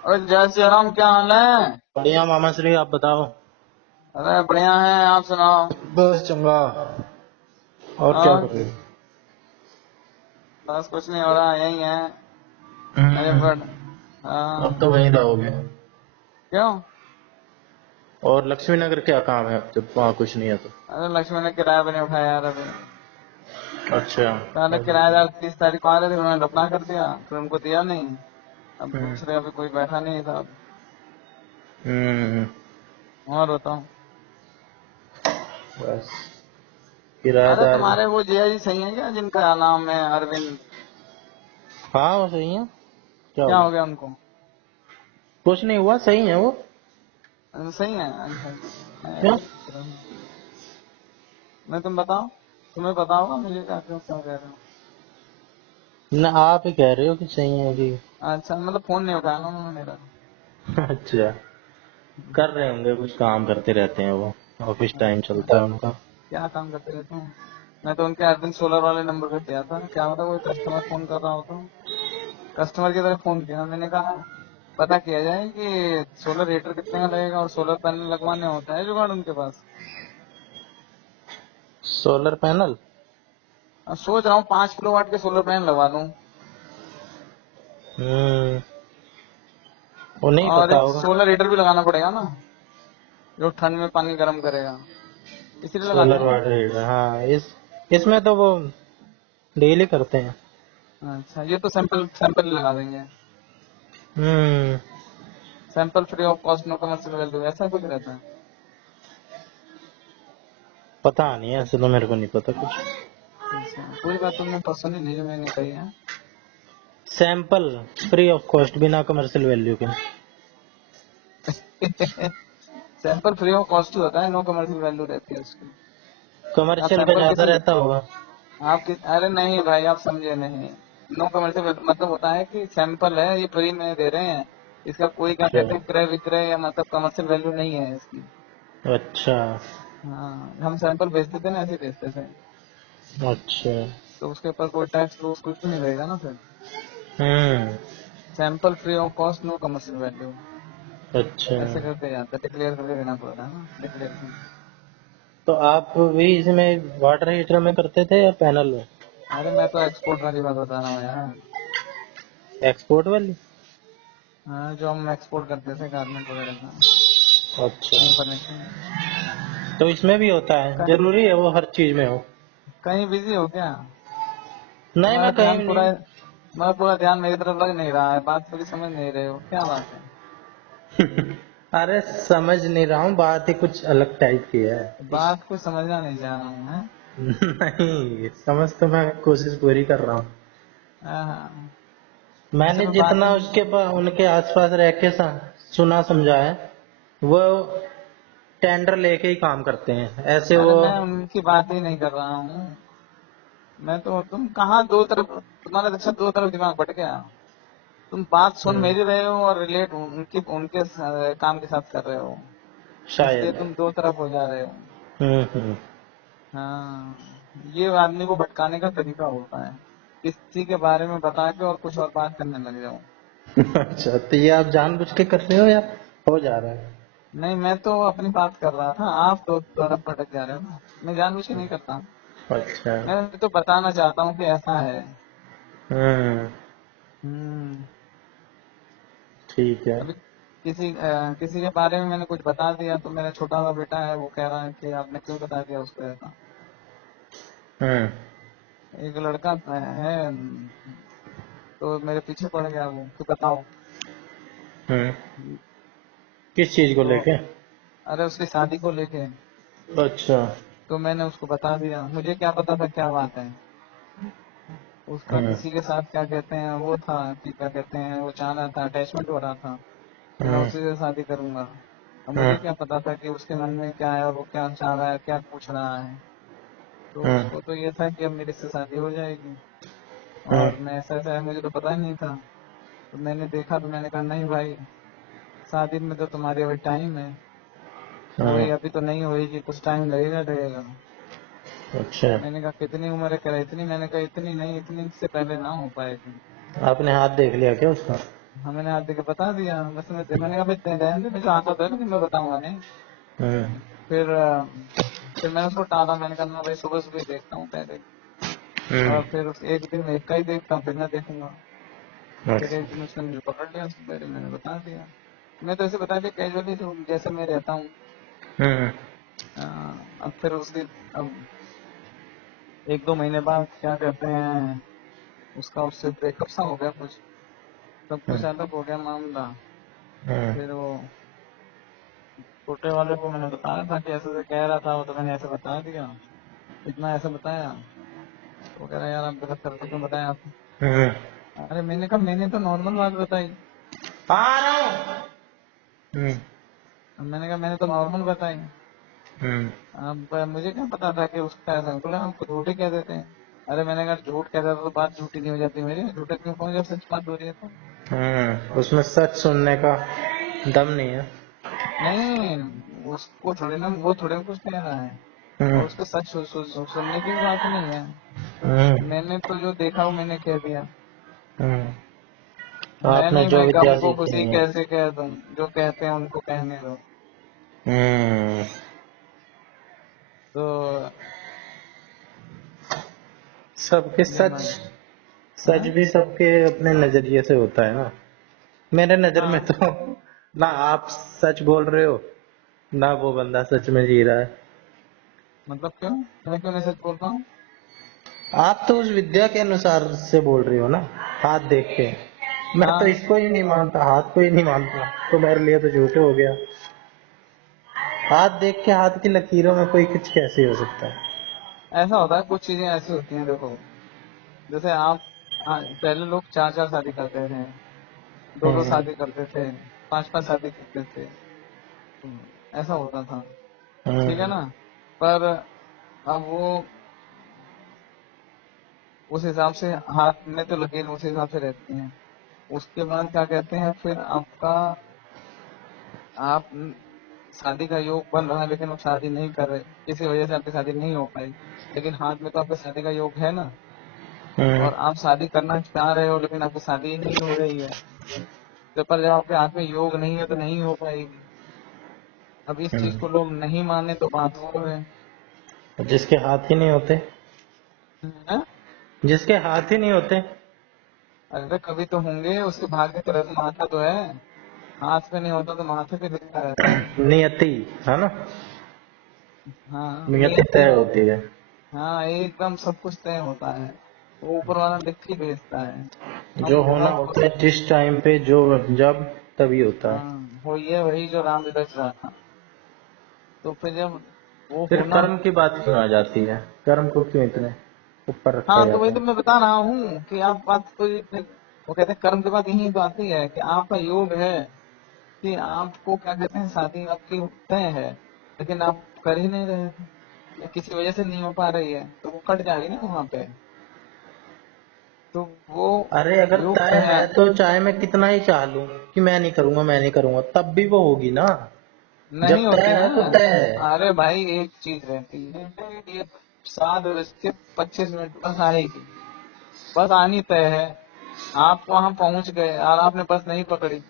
और जय श्री राम, क्या हाल है? बढ़िया मामा श्री, आप बताओ। अरे बढ़िया है, आप सुनाओ। बस चंगा। और क्या और कर रहे हो? बस कुछ नहीं हो रहा, यही है। अरे हम्म, बट अब हाँ। तो वहीं रहोगे। क्यों? और लक्ष्मी नगर क्या काम है अब जब वहाँ कुछ नहीं है तो? अरे लक्ष्मी ने किराया भी नहीं उठाया यार अभी। अच्छा। पहले किराएदार 30 तारीख को आ रहे थे, उन्होंने रपना कर दिया, फिर उनको दिया नहीं। अब हम्म। दूसरे अभी कोई बैठा नहीं था। हम्म, और बताओ। बस अरे किराएदार भी। तुम्हारे वो जिया जी सही है क्या, जिनका नाम है अरविंद? हाँ वो सही है। क्या क्या हुआ? हो गया उनको? कुछ नहीं हुआ, सही है वो। सही है? अच्छा अच्छा। क्यों? मैं तुम बताओ, तुम्हें पता होगा, मुझे क्या, क्यों क्यों कह रहे हो? ना आप ही कह रहे हो कि सही है कि? अच्छा, मतलब फोन नहीं उठाया ना उन्होंने मेरा। अच्छा। कर रहे होंगे, कुछ काम करते रहते हैं वो। ऑफिस टाइम अच्छा, चलता है उनका। क्या काम करते रहते हैं? मैं तो उनके अर्जुन सोलर वाले नंबर पे किया था, क्या होता कोई कस्टमर फोन कर रहा हो तो कस्टमर की तरफ फोन किया, मैंने कहा पता किया जाए कि सोलर हीटर कितने का लगेगा और सोलर पैनल लगवाने होता है जुगाड़ उनके पास। Solar panel? अब सोच रहा हूँ 5 किलोवाट के सोलर पैनल लगवा लूं। हम्म, वो नहीं और पता एक होगा। सोलर हीटर भी लगाना पड़ेगा ना, जो ठंड में पानी गर्म करेगा, इसीलिए लगा सोलर दिया ना। वाटर हीटर, हाँ। इसमें तो वो डेली करते हैं। अच्छा, ये तो सैंपल सैंपल ही लगा देंगे। Hmm. Sample free of cost, no commercial value, ऐसा कुछ रहता है। पता नहीं, ऐसे तो मेरे को नहीं पता कुछ। अच्छा, पूरी बात तुमने तो सुनी नहीं जो मैंने कही है। सैंपल फ्री ऑफ कॉस्ट, बिना कमर्शियल वैल्यू के। सैंपल फ्री ऑफ कॉस्ट ही होता है, नो कमर्शियल वैल्यू रहती है उसकी। आप कमर्शियल का सैंपल ज्यादा किसी, रहता होगा। अरे नहीं भाई, आप समझे नहीं। नो कमर्शियल मतलब होता है कि सैंपल है, ये फ्री में दे रहे हैं, इसका कोई क्या अच्छा। कहते हैं क्रय विक्रय या मतलब कमर्शियल वैल्यू नहीं है इसकी। अच्छा। हाँ, हम सैंपल बेचते थे ना, ऐसे बेचते थे, अच्छा। तो उसके ऊपर कोई टैक्स रूस कुछ भी नहीं रहेगा ना फिर। Hmm. Sample free of cost, no commercial value, अच्छा। ऐसे करके जाता है, डिक्लेयर करके देना पड़ता है ना, डिक्लेरेशन। तो आप भी इसमें वाटर हीटर में करते थे या पैनल में? अरे मैं तो एक्सपोर्ट वाली बात बता रहा हूँ यार। एक्सपोर्ट वाली? हाँ, जो हम एक्सपोर्ट करते थे गारमेंट वगैरह का, अच्छा। Home furnishing. तो इसमें भी होता है? कहीं जरूरी है वो हर चीज में हो? कहीं बिजी हो क्या? नहीं, तुम्हारा मैं कहीं ध्यान भी पूरा, नहीं। तुम्हारा पूरा ध्यान मेरी तरफ लग नहीं रहा है, बात पूरी समझ नहीं रहे हो, क्या बात है? अरे समझ नहीं रहा हूँ, बात ही कुछ अलग टाइप की है। बात को समझना नहीं चाह रहा हूँ मैं। नहीं, समझ तो मैं कोशिश पूरी कर रहा हूँ। हाँ, मैंने चलो बात जितना ही, उनके आसपास रह के सुना समझा है, वो टेंडर लेके ही काम करते हैं ऐसे अरे वो। मैं उनकी बात ही नहीं कर रहा हूँ। मैं तो, तुम कहाँ दो तरफ, तुम्हारा अच्छा दो तरफ दिमाग भटक गया। तुम बात सुन हम्म, मेरी रहे हो और रिलेट उनकी उनके काम के साथ कर रहे हो, इसलिए शायद। तुम दो तरफ हो जा रहे हो। हम्म। हाँ, ये आदमी को भटकाने का तरीका होता है, किसी के बारे में बता के और कुछ और बात करने लग जाओ। अच्छा, तो ये आप जानबूझ के कर रहे हो या हो जा रहा है? नहीं, मैं तो अपनी बात कर रहा था, आप तो तरफ भटक जा रहे हो ना, मैं जानबूझ के नहीं करता। अच्छा। मैं तो बताना चाहता हूँ कि ऐसा है। हम्म। हम्म। ठीक है। अभी किसी के बारे में मैंने कुछ बता दिया तो मेरा छोटा सा बेटा है, वो कह रहा है कि आपने क्यों बता दिया उसको ऐसा। हम्म। एक लड़का है, तो मेरे पीछे पड़ गया वो कि बताओ। हम्म। किस चीज को तो लेके? अरे उसकी शादी को लेके, अच्छा। तो मैंने उसको बता दिया, मुझे क्या पता था क्या बात है। उसका हम्म। किसी के साथ क्या कहते हैं वो था, कि क्या कहते हैं, वो चाह रहा था, अटैचमेंट हो रहा था कि मैं हम्म। उसी से शादी करूंगा। अब मुझे हम्म। क्या पता था कि उसके मन में क्या है और वो क्या चाह रहा है, क्या पूछ रहा है। तो हम्म। उसको तो ये था कि अब मेरे से शादी हो जाएगी, हम्म। और मैं ऐसा ऐसा है, मुझे तो पता ही नहीं था। तो मैंने देखा तो मैंने कहा नहीं भाई, शादी में तो तुम्हारी अभी टाइम है, हम्म। वही अभी तो नहीं होएगी, कुछ टाइम लगेगा लगेगा। अच्छा। मैंने कहा कितनी उम्र है, कह रहा इतनी, मैंने कहा इतनी नहीं, इतनी से पहले ना हो पाएगी। आपने हाथ देख लिया क्या उसका? हाँ मैंने हाथ देके बता दिया, बस मैंने कहा भाई रहने दे, मुझे आता तो है लेकिन मैं बताऊंगा नहीं। हम्म, फिर फिर मैंने उसको टाला, मैंने कहा ना भाई सुबह सुबह देखता हूँ पहले, हम्म, और फिर एक दिन एक का ही देखता हूँ, फिर मैं देखूंगा। फिर अच्छा, एक दिन उसने मुझे पकड़ लिया, उसको पहले मैंने बता दिया। मैं तो ऐसे बता दिया कैजुअली, जो जैसे मैं रहता हूँ। हम्म, अ, अब फिर उस दिन, अब 1-2 महीने बाद क्या कहते हैं, उसका उससे ब्रेकअप सा हो गया कुछ, सब कुछ हम्म, अलग हो गया मामला। हम्म, फिर वो छोटे वाले को मैंने बताया था कि ऐसे ऐसे कह रहा था वो, तो मैंने ऐसे बता दिया, इतना ऐसे बताया। तो वो कह रहा यार आप गलत करते क्यों बताया आपने। हम्म, अरे मैंने कहा मैंने तो नॉर्मल बात बताई। आ रहा हूँ। हम्म, अब मैंने कहा मैंने तो नॉर्मल बताई। हम्म, अब मुझे क्या पता था कि उसका ऐसा, बोला हमको झूठे कह देते हैं। अरे मैंने कहा झूठ कह देता तो बात झूठी नहीं हो जाती मेरी, झूठे क्यों कहूँ जब सच बात हो रही है तो। उसमें सच सुनने का दम नहीं है। नहीं उसको थोड़े ना, वो थोड़े ना कुछ कह रहा है, हम्म, और उसको सच सुनने की भी बात नहीं है। हम्म, मैंने तो जो देखा वो मैंने कह दिया। हम्म, मैं आपने नहीं जो भाई गम विद्या को सीखी खुशी है। कैसे कह दूं, जो कहते हैं उनको कहने दो। हम्म, तो सबके ये सच, बात सच है। भी सबके अपने नजरिए से होता है ना। मेरे नजर में हाँ तो ना आप सच बोल रहे हो, ना वो बंदा सच में जी रहा है। मतलब क्यों, मैं क्यों नहीं सच बोल रहा हूँ। आप तो उस विद्या के अनुसार से बोल रही हो ना, हाथ देख के। मैं तो हाँ इसको ही नहीं मानता, हाथ को ही नहीं मानता, तो मेरे लिए तो झूठे हो गया। हाथ देख के हाथ की लकीरों में कोई कुछ कैसे हो सकता है। ऐसा होता है, कुछ चीजें ऐसी होती हैं देखो। जैसे आप, पहले लोग 4-4 शादी करते थे, 2-2 हम्म, शादी करते थे, 5-5 शादी करते थे। ऐसा होता था, ठीक है हम्म, ना। पर अब वो उस हिसाब से हाथ में तो लकीर उस हिसाब से रहती हैं। उसके बाद क्या कहते हैं, फिर आपका, आप शादी का योग बन रहा है लेकिन आप शादी नहीं कर रहे, किसी वजह से आपकी शादी नहीं हो पाई, लेकिन हाथ में तो आपके शादी का योग है ना। हम्म, और आप शादी करना चाह रहे हो लेकिन आपकी शादी ही नहीं हो रही है, तो पर जब आपके हाथ में योग नहीं है तो नहीं हो पाएगी। अब इस चीज को हम्म। लोग नहीं माने तो बात और है। जिसके हाथ ही नहीं होते, हैं? जिसके हाथ ही नहीं होते। अरे कभी तो होंगे, उसके भाग्य तो रहता, माथा तो है। हाथ पे नहीं होता तो माथे पे लिखा रहता है। नियति है ना, हाँ नियति नियति। तय होती है। हाँ एकदम सब कुछ तय होता है, वो ऊपर वाला लिख के भेजता है। जो हम होना अब होता है जिस टाइम पे, जो जब तभी होता है। हाँ वो ये वही जो राम रच रहा था। तो फिर जब वो फिर होना, कर्म की बात क्यों आ जाती है, कर्म को क्यों इतने ऊपर रखा हाँ तो वही जाता तो है। मैं बता रहा हूँ कि आप बात तो वो कहते हैं कर्म के बाद यही तो आती है कि आपका योग है, कि आपको क्या कहते हैं शादी आपकी तय है, लेकिन आप कर ही नहीं रहे थे, या किसी वजह से नहीं हो पा रही है, तो वो कट जाएगी ना वहां पे। तो वो अरे अगर योग तय कहीं है तो चाहे मैं कितना ही चाह लूं कि मैं नहीं करूंगा, मैं नहीं करूंगा, तब भी वो होगी ना। नहीं जब तय होती ना। है तो तय है। अरे भाई एक चीज रहती है, ये 7:25 बस आएगी, बस आनी तय है। आप वहां पहुंच गए और आपने बस नहीं पकड़ी,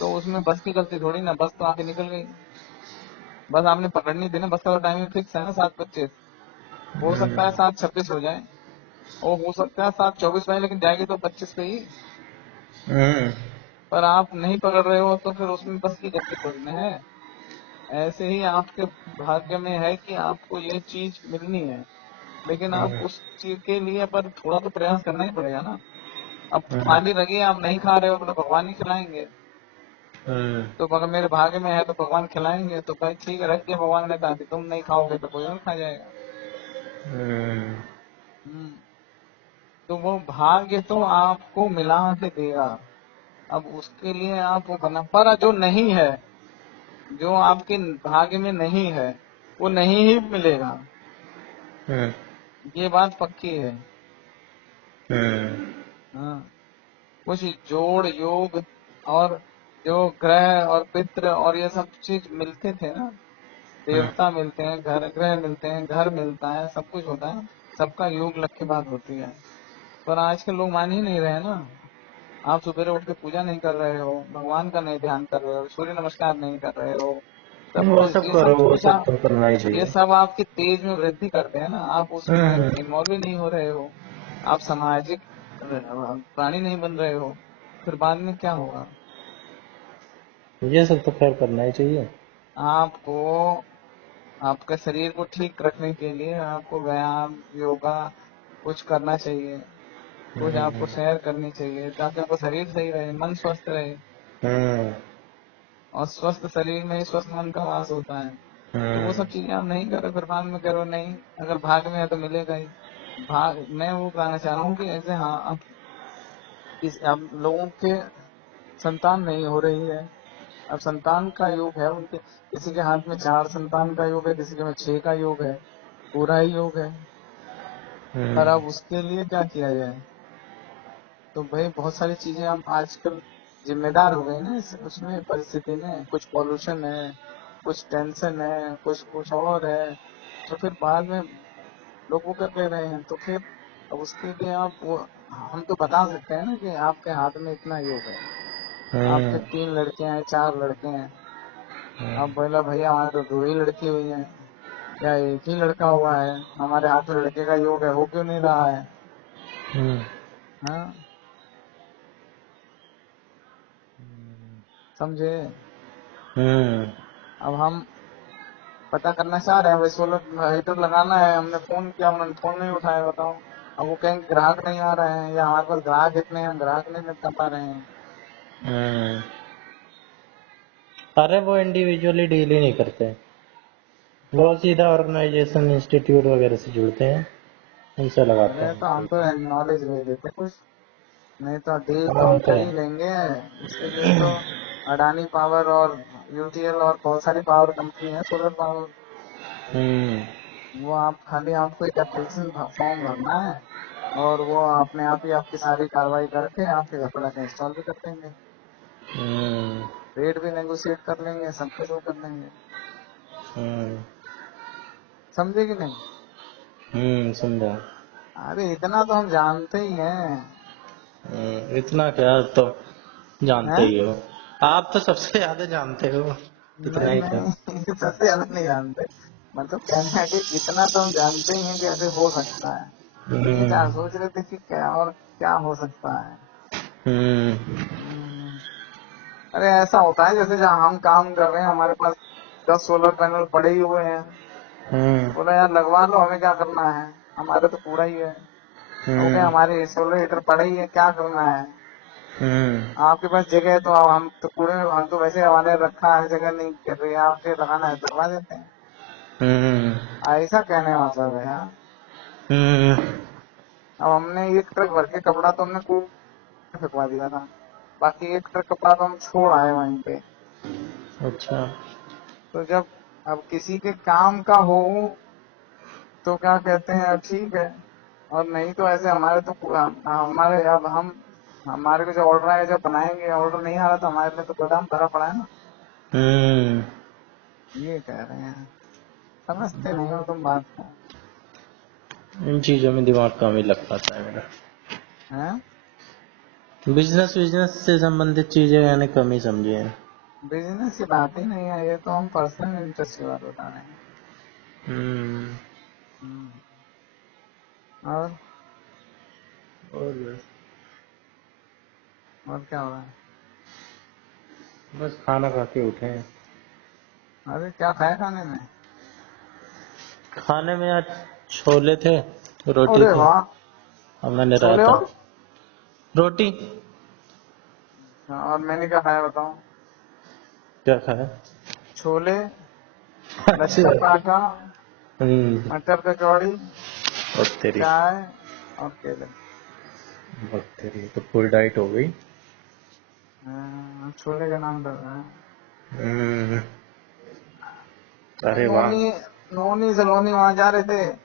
तो उसमें बस की गलती थोड़ी ना, बस तो आके निकल गई। बस आपने पकड़नी थी ना, बस का तो टाइमिंग फिक्स है ना 7:25। हो सकता है 7:26 हो जाए, और हो सकता है 7:24 में, लेकिन जाएगी तो 25 पे ही। हम्म, पर आप नहीं पकड़ रहे हो तो फिर उसमें बस की गलती थोड़ी ना है। ऐसे ही आपके भाग्य में है कि आपको ये चीज मिलनी है, लेकिन आप उस चीज के लिए पर थोड़ा तो प्रयास करना ही पड़ेगा ना। अब हम्म, खाली रखिए, आप नहीं खा रहे हो तो भगवान ही खिलाएंगे। हम्म, तो अगर मेरे भाग्य में है तो भगवान खिलाएंगे, तो भाई ठीक है रख दिया भगवान ने, कहा कि तुम नहीं खाओगे तो कोई और खा जाएगा। हम्म, हम्म। तो वो भाग्य तो आपको मिला के देगा। अब उसके लिए आप वो करना, पर जो नहीं है, जो आपके भाग्य में नहीं है, वो नहीं ही मिलेगा। हम्म, ये बात पक्की है। हम्म, हाँ कुछ जोड़ योग और जो ग्रह और पितृ और ये सब चीज मिलते थे ना, देवता मिलते हैं, घर ग्रह मिलते हैं, घर मिलता है, सब कुछ होता है, सबका योग लग के बात होती है। पर आज के लोग मान ही नहीं रहे ना। आप सुबह उठ के पूजा नहीं कर रहे हो, भगवान का नहीं ध्यान कर रहे हो, सूर्य नमस्कार नहीं कर रहे हो, सब वो कुछ सब ये सब करो, वो कुछ सब आप, तो करना ही ये चाहिए। सब आपके तेज में वृद्धि करते हैं ना, आप उसमें हम्म। इन्वॉल्व ही नहीं हो रहे हो, आप सामाजिक प्राणी नहीं बन रहे हो, फिर बाद में क्या होगा? ये सब तो खैर करना ही चाहिए। आपको आपके शरीर को ठीक रखने के लिए आपको व्यायाम, योगा कुछ करना चाहिए, कुछ आपको हम्म। सैर करनी चाहिए, ताकि आपका शरीर सही रहे, मन स्वस्थ रहे, हम्म। और स्वस्थ शरीर में ही स्वस्थ मन का वास होता है। तो वो सब हम्म। चीजें आप नहीं करो, फिर बाद में करो नहीं, अगर भाग में है तो मिलेगा ही। भाग, मैं वो कहना चाह रहा हूँ कि ऐसे, हाँ, अब लोगों के संतान नहीं हो रही है, अब संतान का योग है उनके, किसी के हाथ में 4 संतान का योग है, किसी के में 6 का योग है, पूरा ही योग है। पर हम्म। अब उसके लिए क्या किया जाए? तो भाई बहुत सारी चीजें हम आजकल जिम्मेदार हो गए ना उसमें, परिस्थिति में कुछ पॉल्यूशन है, कुछ टेंशन है, कुछ कुछ और है, तो फिर बाद में लोग वो कर ले रहे हैं, तो फिर अब उसके लिए आप वो, हम तो बता सकते हैं ना कि आपके हाथ में इतना योग है, आपके हम्म। 3 लड़के हैं, 4 लड़के हैं, हम्म। आप बोला भैया हमारे तो 2 ही लड़की हुई हैं, या एक ही लड़का हुआ है, हमारे हाथ में लड़के का योग है, हो क्यों नहीं रहा है? हम्म। हाँ, समझे? हम्म। अब हम पता करना चाह रहे हैं, भाई सोलर हीटर लगाना है, हमने फोन किया, उन्होंने फोन नहीं उठाया, बताओ। अब वो कहेंगे ग्राहक नहीं आ रहे हैं, या हमारे पास ग्राहक इतने हैं, हम ग्राहक नहीं निपटा पा रहे हैं। हम्म। अरे वो इंडिविजुअली डील ही नहीं करते, वो सीधा ऑर्गेनाइजेशन इंस्टीट्यूट वगैरह से जुड़ते हैं, उनसे लगाते अरे हैं। तो हम तो नॉलेज ले लेते कुछ, नहीं तो डील तो हम और कर क्या। ही लेंगे। उसके लिए तो अडानी पावर और यूटीएल और बहुत सारी पावर कंपनी है, सोलर पावर। हम्म। वो आप खाली, आपको एक एप्लीकेशन फॉर्म भरना है, और वो अपने आप ही आपकी सारी कार्रवाई करके आपके घर पर आके इंस्टॉल भी कर देंगे, हम्म। रेट भी नेगोशिएट कर लेंगे, सब कुछ वो कर लेंगे। हम्म। समझे कि नहीं? समझा। अरे इतना तो हम जानते ही हैं। इतना क्या, तो जानते हैं? ही हो। आप तो सबसे ज्यादा जानते हो, इतना नहीं ही क्या। नहीं सबसे ज्यादा नहीं जानते, मतलब कहना है कि इतना तो हम जानते ही हैं कि ऐसे हो सकता है। ये क्या हम्म। सोच रहे थे कि क्या और क्या हो सकता है? हम्म। हम्म, अरे ऐसा होता है जैसे जहाँ हम काम कर रहे हैं, हमारे पास 10 सोलर पैनल पड़े ही हुए हैं, हम्म। बोला यार लगवा लो, हमें क्या करना है, हमारे तो पूरा ही है। हो गया, हम्म। हमारे सोलर हीटर पड़े ही है, क्या करना है? हम्म। आपके पास जगह है तो अब हम तो पूरे, हम तो वैसे हमारे रखा है, जगह नहीं कर रही है, आपके लगाना है तो लगा देते हैं। हम्म। ऐसा कहने का मतलब है यार। हम्म। अब हमने एक ट्रक भर के कपड़ा तो हमने कूड़ फेंकवा दिया था, बाकी एक ट्रक कपड़ा तो हम छोड़ आए वहीं पे। अच्छा। तो जब अब किसी के काम का हो तो क्या कहते हैं, ठीक है, और नहीं तो ऐसे हमारे तो हमारे, अब हम, हमारे को जो ऑर्डर आया जब बनाएंगे, ऑर्डर नहीं आ रहा तो हमारे लिए तो गोदाम भरा पड़ा है ना। हम्म। ये कह रहे हैं, समझते नहीं हो तुम बात को। इन चीजों में दिमाग कम ही लग पाता है मेरा। हैं? बिजनेस बिजनेस से संबंधित चीजें मैंने कम ही समझी हैं। बिजनेस की बात ही नहीं है, ये तो हम पर्सनल इंटरेस्ट की बात बता रहे हैं। हम्म। हम्म, और और बस। और क्या हो रहा है? बस खाना खा के उठे हैं। अरे क्या खाया खाने में? खाने में आज छोले थे, रोटी अरे थी, वाह, और मैंने छोले रायता। और, रोटी। और मैंने क्या खाया बताओ? क्या खाया? छोले, अच्छा। लच्छा पराठा, हम्म। मटर कचौड़ी, और तेरी, चाय और केले। बहुत तेरी तो फुल डाइट हो गई। छोले का नाम डर रहा है। हम्म। अरे वाह। नोनी, नोनी सलोनी वहां जा रहे थे, कहाँ?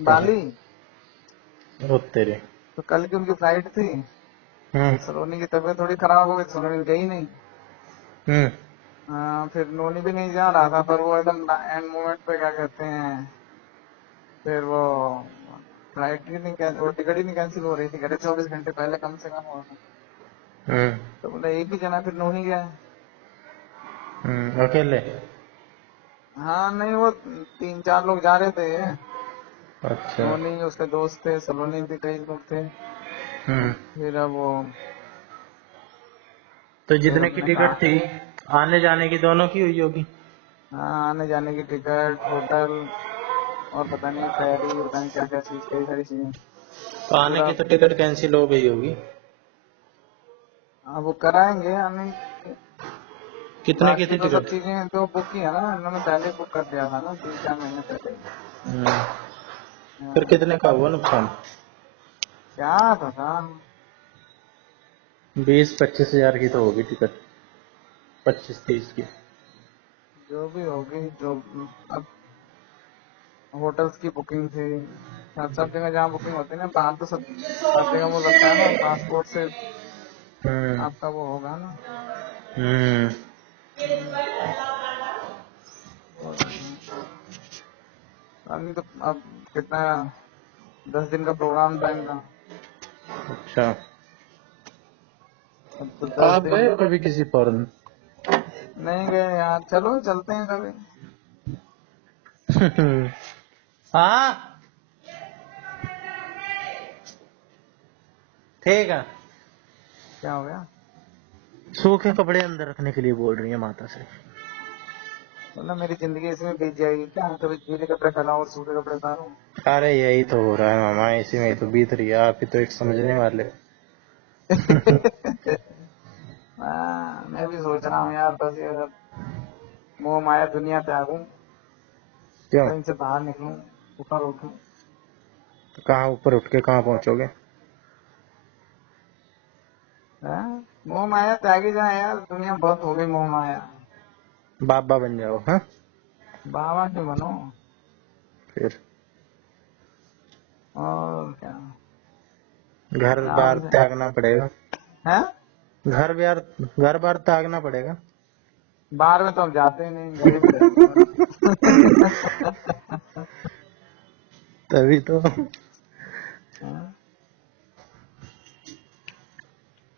बाली। बहुत तेरी। तो कल की उनकी फ्लाइट थी, हम्म। तो सलोनी की तबीयत थोड़ी खराब हो गई, सलोनी गई नहीं। हम्म। फिर नोनी भी नहीं जा रहा था, पर वो एकदम एंड मोमेंट पे क्या कहते हैं, फिर वो फ्लाइट की नहीं वो टिकट ही नहीं कैंसिल हो रही थी, कह रहे 24 घंटे पहले कम से कम हो। तो बोला एक ही जना फिर नहीं गया। अकेले? हाँ नहीं, वो 3-4 लोग जा रहे थे। अच्छा। नोनी, उसके दोस्त थे, सलोनी थे, कई लोग थे। फिर अब वो तो फिर जितने की हमने कहा टिकट थी आने जाने की दोनों की हुई होगी? हाँ, आने जाने की टिकट, होटल, और पता नहीं फेरी, पता नहीं क्या क्या चीज, कई सारी चीजें तो आने पूरा। की तो टिकट कैंसिल हो गई होगी। अब वो कराएंगे आने की। कितने की बाकी थी तो सब टिकट? चीजें तो बुक की है ना, इन्होंने पहले बुक कर दिया था ना, 3-4 महीने पहले। फिर हाँ, कितने का हुआ नुकसान? क्या पता। 20-25 हजार की तो होगी टिकट, 25-30 की। जो भी होगी, जो अब होटल्स की बुकिंग थी, सब जगह जहाँ बुकिंग होती है ना बाहर, तो सब हर जगह वो लगता है ना, पासपोर्ट से हम्म। आपका वो होगा ना। हम्म। हम्म, और अभी तो अब कितना, 10 दिन का प्रोग्राम था इनका। अच्छा। अब तो दस आप दिन गए हो कभी किसी फॉरेन? नहीं गए यार, चलो चलते हैं कभी। हाँ ठीक है। क्या हो गया? सूखे कपड़े अंदर रखने के लिए बोल रही है माता से। मतलब मेरी जिंदगी इसमें बीत जाएगी क्या? कभी गीले कपड़े फैलाऊं और सूखे कपड़े उतारूं? अरे यही तो हो रहा है मामा, इसी में ही तो बीत रही है। आप ही तो एक समझने वाले। मैं भी सोच रहा हूँ यार, बस ये सब मोह माया दुनिया त्यागूं, क्यों? कहीं से बाहर निकलूं, ऊपर उठूं। तो कहाँ ऊपर उठ के कहाँ पहुंचोगे? मोह माया त्यागी जाए यार, दुनिया बहुत हो गई मोह माया। बाबा बन जाओ। हाँ बाबा क्यों बनो? फिर और क्या, घर आराम बार से त्यागना पड़ेगा। है। घर बार, घर बार त्यागना पड़ेगा। बाहर में तो हम जाते ही नहीं, घर ही में रहेंगे बस। तभी तो। हाँ?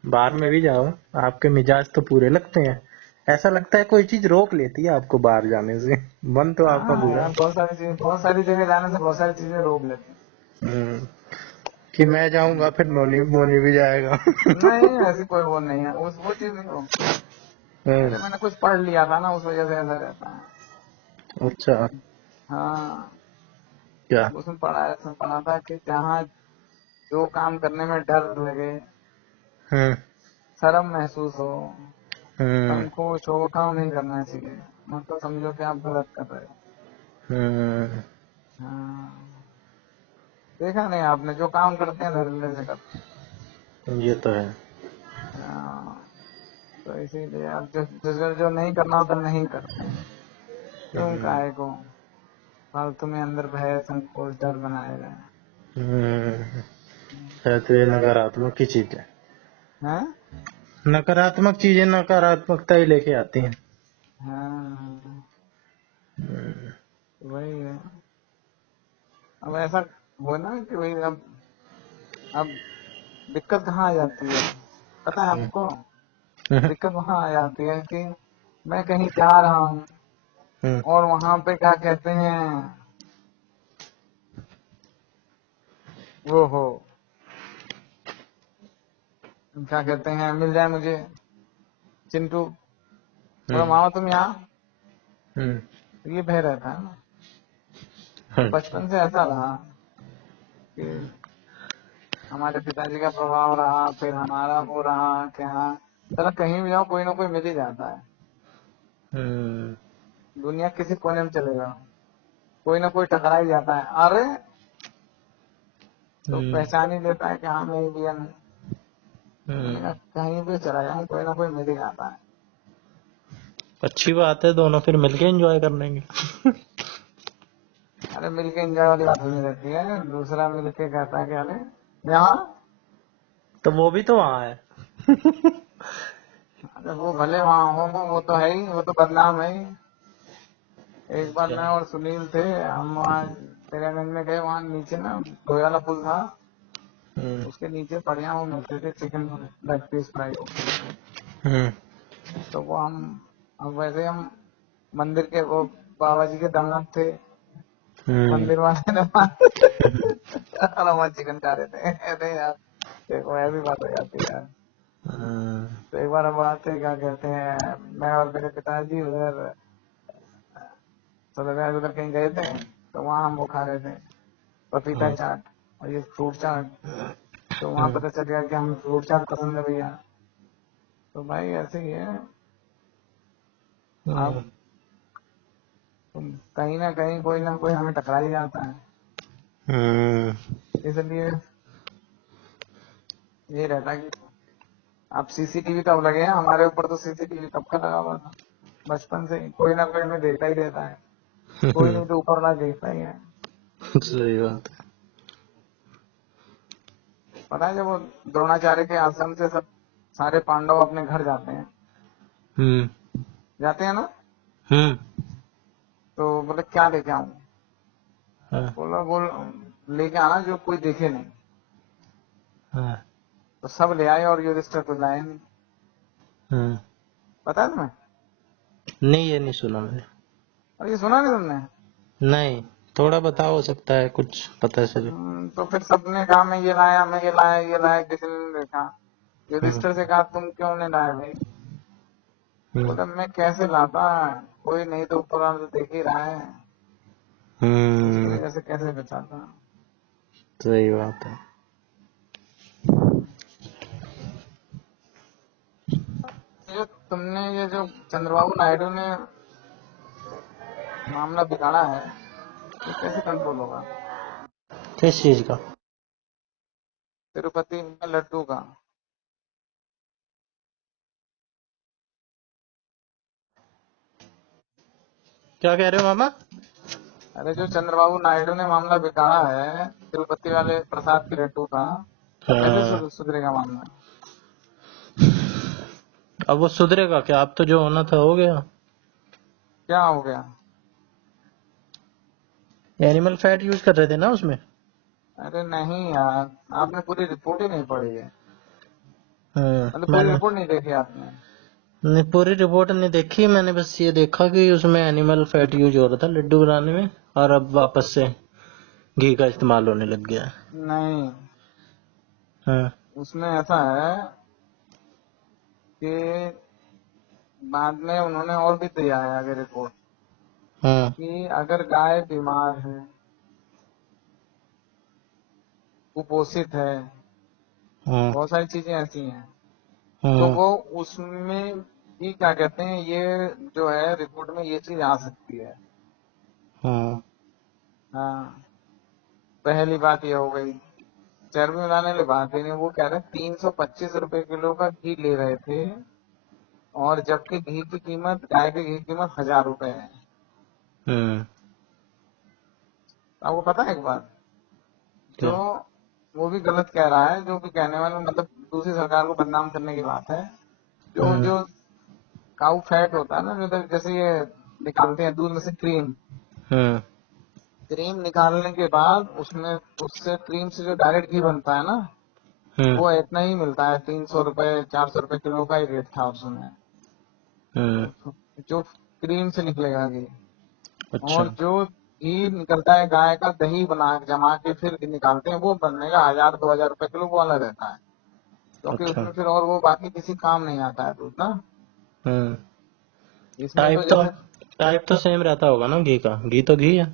बाहर में भी जाओ, आपके मिजाज तो पूरे लगते हैं। ऐसा लगता है कोई चीज रोक लेती है आपको बाहर जाने से। मन तो आपका हाँ पूरा यार, है। बहुत सारी चीजें, बहुत सारी जगह जाने से बहुत सारी चीजें रोक लेते हम्म, कि मैं जाऊंगा फिर मोनी मोनी भी जाएगा। हैं। नहीं, ऐसी कोई वो नहीं है, उस वो चीज नहीं रोकती। हम्म। अरे मैंने कुछ पढ़ लिया था ना, उस वजह से ऐसा रहता है। अच्छा। हाँ, क्या? उसमें पढ़ा था कि जहाँ जो काम करने में डर लगे, हम्म। शर्म महसूस हो, हम्म। संकोच हो, वो काम नहीं करना चाहिए। मतलब समझो कि आप गलत कर रहे हो। हम्म। हाँ, देखा नहीं आपने, जो काम करते हैं धड़ल्ले से करते ये तो है। हैं। हाँ, तो इसीलिए आप जो नहीं करना होता नहीं करते हैं। क्यों हम्म। काहे को फालतू में अंदर भय, संकोच, डर बनाए गए हम्म। है तो ये नकारात्मक की चीज है। हैं। नकारात्मक चीजें नकारात्मकता ही लेके आती हैं। हाँ, हम्म। वही है। अब ऐसा हो ना कि वही, अब दिक्कत कहाँ आ जाती है, पता है आपको? हम्म। दिक्कत वहाँ आ जाती है कि मैं कहीं जा रहा हूँ हम्म। और वहां पे क्या कहते हैं, वो हो, क्या कहते हैं, मिल जाए मुझे चिंटू, बोला हम्म। मामा तुम यहाँ, हम्म। तो ये भय रहता है ना। तो अच्छा। बचपन से ऐसा रहा कि हमारे पिताजी का प्रभाव रहा, फिर हमारा वो रहा कि हाँ चलो कहीं भी जाओ कोई ना कोई मिल ही जाता है। हम्म। दुनिया किसी कोने में चलेगा, कोई ना कोई टकरा ही जाता है। अरे तो हम्म। पहचान ही लेता है कि हाँ मैं इंडियन हूँ। मैंने हम्म। कहा कहीं भी चला जाऊँ कोई ना कोई मिल ही जाता है। अच्छी बात है, दोनों फिर मिलके एंजॉय कर लेंगे। अरे मिलके एंजॉय वाली बात नहीं रहती है, दूसरा मिलके कहता है कि अरे यहाँ, तो वो भी तो वहां है। अरे वो भले वहाँ हो, वो तो है ही, वो तो बदनाम है ही। एक बार क्या? मैं और सुनील थे, हम वहाँ तेरागंज में गए, वहाँ नीचे ना लोहे वाला पुल था, हम्म उसके नीचे बढ़िया वो मिलते थे चिकन लेग पीस फ्राई। हम्म तो वो हम, अब वैसे हम मंदिर के वो बाबा जी के दामाद थे, हम्म मंदिर वाले ने और हम चिकन खा रहे थे। अरे यार देखो ऐसी बात हो जाती है यार। हम्म तो एक बार हम आते क्या कहते हैं, मैं और मेरे पिताजी उधर सदर उधर कहीं गए थे, तो वहाँ हम वो खा रहे थे पपीता हम्म चाट और ये फ्रूट चाट। तो वहाँ हम्म पता चल गया कि हमें फ्रूट चाट पसंद है भैया। तो भाई ऐसे ही है, आप हम्म कहीं ना कोई हमें टकरा ही जाता है। इसलिए ये रहता है कि आप सीसीटीवी कब लगे हैं, हमारे ऊपर तो सीसीटीवी कब का लगा हुआ था, बचपन से ही कोई ना कोई में देखता ही रहता है, कोई नहीं तो ऊपर वाला देखता ही है। सही बात है। पता है जब वो द्रोणाचार्य के आश्रम से सब सारे पांडव अपने घर जाते हैं, हम्म जाते हैं ना, हम्म तो बोले क्या लेके आऊं, हाँ बोला बोल लेके आना जो कोई देखे नहीं। हाँ तो सब ले आए और युधिष्ठिर तो लाए नहीं। हम्म पता है तुम्हें? नहीं, ये नहीं सुना मैंने। और ये सुना नहीं तुमने? नहीं, थोड़ा बताओ, हो सकता है कुछ पता चले। तो फिर सबने कहा मैं ये लाया, मैं ये लाया, ये लाया, किसी ने नहीं देखा। हम्म युधिष्ठिर से कहा तुम क्यों नहीं लाए भाई? हम्म बोला मैं कैसे लाता, कोई नहीं तो ऊपर वाला तो देख ही रहा है, उसकी हम्म वजह से कैसे बचाता। सही बात है। ये तुमने ये जो चंद्रबाबू नायडू ने मामला बिगाड़ा है, ये कैसे कंट्रोल होगा? किस चीज का? तिरुपति में लड्डू का। क्या कह रहे हो मामा? अरे जो चंद्रबाबू नायडू ने मामला बिगाड़ा है तिरुपति वाले प्रसाद के लड्डू का, कैसे हाँ, सुधरेगा मामला? अब वो सुधरेगा क्या? अब तो जो होना था हो गया। क्या हो गया? एनिमल फैट यूज कर रहे थे ना उसमें। अरे नहीं यार, आपने पूरी रिपोर्ट ही नहीं पढ़ी है, मतलब पूरी मैंने रिपोर्ट नहीं देखी आपने। नहीं, पूरी रिपोर्ट नहीं देखी मैंने, बस ये देखा कि उसमें एनिमल फैट यूज हो रहा था लड्डू बनाने में, और अब वापस से घी का इस्तेमाल होने लग गया है। नहीं, हाँ उसमें ऐसा है कि बाद में उन्होंने और भी दिया है आगे रिपोर्ट, हाँ कि अगर गाय बीमार है, कुपोषित है, हाँ बहुत सारी चीजें ऐसी हैं, तो हाँ वो उसमें भी क्या कहते हैं, ये जो है रिपोर्ट में ये चीज आ सकती है। हाँ हाँ, पहली बात ये हो गई। चर्बी मिलाने वाली बात ही नहीं, वो कह रहे 325 रुपए किलो का घी ले रहे थे, और जबकि घी की कीमत, गाय के घी की कीमत 1000 रुपए है। हाँ, आपको पता है एक बात, जो क्या? वो भी गलत कह रहा है, जो भी कहने वाला, मतलब दूसरी सरकार को बदनाम करने की बात है। जो हाँ जो काउ फैट होता है ना, मतलब जैसे ये निकालते हैं दूध में से क्रीम, हाँ क्रीम निकालने के बाद उसमें, उससे क्रीम से जो डायरेक्ट घी बनता है ना, हाँ वो इतना ही मिलता है, 300 रुपए 400 रुपए किलो का ही रेट था उसमें। हाँ, जो क्रीम से निकलेगा घी, अच्छा और जो घी निकलता है गाय का, दही बना जमा के फिर निकालते हैं, वो बनेगा 1000 2000 रुपए किलो, वो वाला रहता है, क्योंकि अच्छा। उसमें फिर और वो बाकी किसी काम नहीं आता है दूध ना। हाँ, इसमें तो टाइप तो जैसे, टाइप तो सेम रहता होगा ना घी का? घी तो घी है।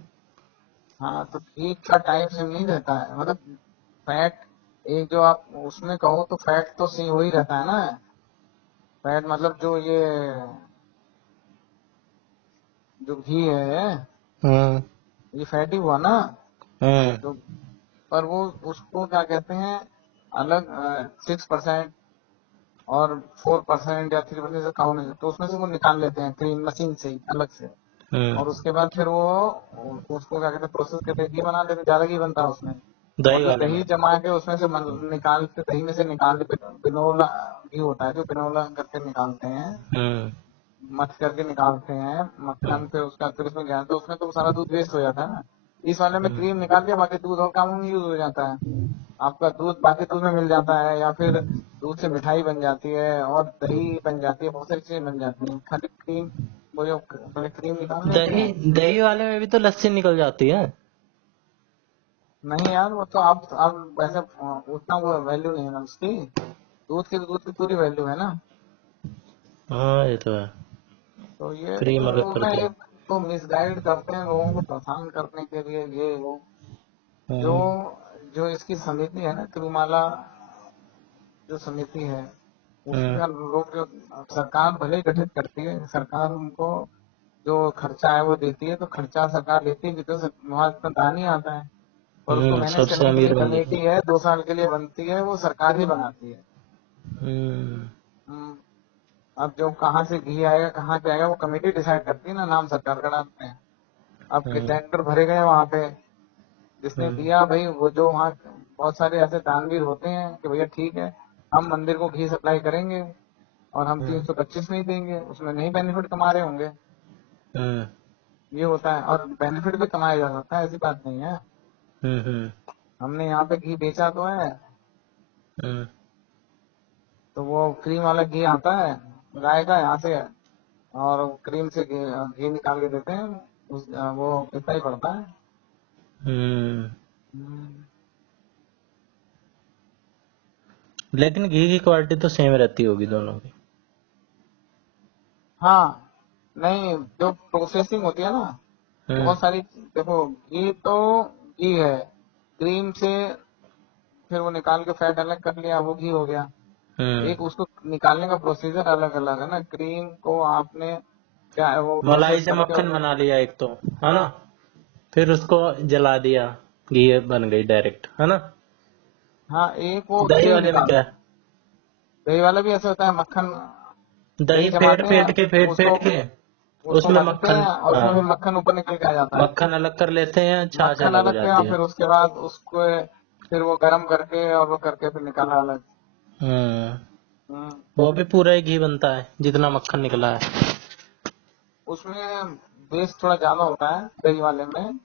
हाँ तो घी का टाइप से नहीं रहता है, मतलब फैट, एक जो आप उसमें कहो तो फैट तो सी वही रहता है ना। फैट मतलब जो ये जो घी है, हाँ ये फैट ही हुआ ना। हाँ तो पर वो उसको क्या कहते हैं, अलग 6% और 4% या 3% से कम नहीं, तो उसमें से वो निकाल लेते हैं क्रीम मशीन से ही अलग से। हाँ, और उसके बाद फिर वो उसको क्या कहते हैं, प्रोसेस करके घी बना लेते हैं, ज्यादा घी बनता है उसमें। और दही जो वाले में। दही जमा के उसमें से निकाल के, दही में से निकाल के बिनोला घी होता है, जो बिनोला करके निकालते हैं, हाँ मथ करके निकालते हैं मक्खन, फिर उसका फिर उसमें गया तो उसमें तो सारा दूध वेस्ट हो जाता है ना। इस वाले में क्रीम निकाल दिया, बाकी दूध और कामों में यूज हो जाता है। आपका दूध बाकी दूध में मिल जाता है, या फिर दूध से मिठाई बन जाती है और दही बन जाती है, बहुत सारी चीजें बन जाती है। खाली क्रीम, वो जो पहले क्रीम निकाल लेते दही, हैं। दही वाले में भी तो लस्सी निकल जाती है। नहीं यार, वो तो आप वैसे उतना वो वैल्यू नहीं है ना उसकी। दूध की पूरी वैल्यू है ना। हाँ ये तो है, तो ये क्रीम तो अलग लोग ना करके। एक तो मिसगाइड करते हैं लोगों को परेशान करने के लिए, ये वो। जो हम्म। जो इसकी समिति है ना, तिरुमाला जो समिति है, हम्म। उसका लोग जो, सरकार भले ही गठित करती है, सरकार उनको जो खर्चा है वो देती है, तो खर्चा सरकार लेती है, तो वहाँ इतना दान ही आता है। और उसको मैनेज सबसे करने के लिए अमीर बंदे को। कमेटी है, 2 साल के लिए बनती है, वो सरकार ही बनाती है। हम्म। हम्म, अब जो कहाँ से घी आएगा, कहाँ पे आएगा, वो कमेटी डिसाइड करती है ना, नाम सरकार का डालते हैं। अब के हम्म। टैंकर भरे गए वहां पे, जिसने हम्म। दिया भाई, वो जो वहाँ बहुत सारे ऐसे दानवीर होते हैं कि भैया ठीक है, हम मंदिर को घी सप्लाई करेंगे और हम हम्म। 325 नहीं देंगे, उसमें नहीं बेनिफिट कमा रहे होंगे। हम्म। ये होता है, और बेनिफिट भी कमाया जा सकता है, ऐसी बात नहीं है। हम्म। हमने यहाँ पे घी बेचा तो है, हम्म। तो वो क्रीम वाला घी आता है गाय का यहाँ से, और क्रीम से घी घी निकाल के देते हैं। वो इतना ही पड़ता है। हम्म। हम्म, लेकिन घी की क्वालिटी तो सेम रहती होगी दोनों की। हाँ, नहीं, जो प्रोसेसिंग होती है ना, हम्म। बहुत सारी। देखो, घी तो घी है, क्रीम से फिर वो निकाल के फैट अलग कर लिया, वो घी हो गया। हम्म। एक उसको निकालने का प्रोसीजर अलग अलग है ना। क्रीम को आपने क्या है, वो मलाई प्रोसेस से करके। मक्खन बना लिया एक तो, है ना, फिर उसको जला दिया, घी बन गई डायरेक्ट, है ना। हाँ, एक वो दही तेल वाले में निकाल। क्या है? दही वाला भी ऐसा होता है, मक्खन। दही दही फेट जमाते हैं, फेट के फेट उसको फेट के उसको उसमें मलते मक्खन, हैं, और हाँ, उसमें फिर मक्खन ऊपर निकल के आ जाता है। मक्खन अलग कर लेते हैं, छाछ मक्खन अलग हो अलग किया, जाती है। फिर उसके बाद उसको फिर वो गर्म करके और वो करके फिर निकाला अलग। हम्म। हम्म, वो भी पूरा ही घी बनता है जितना मक्खन निकला है। उसमें वेस्ट थोड़ा ज्यादा होता है दही वाले में।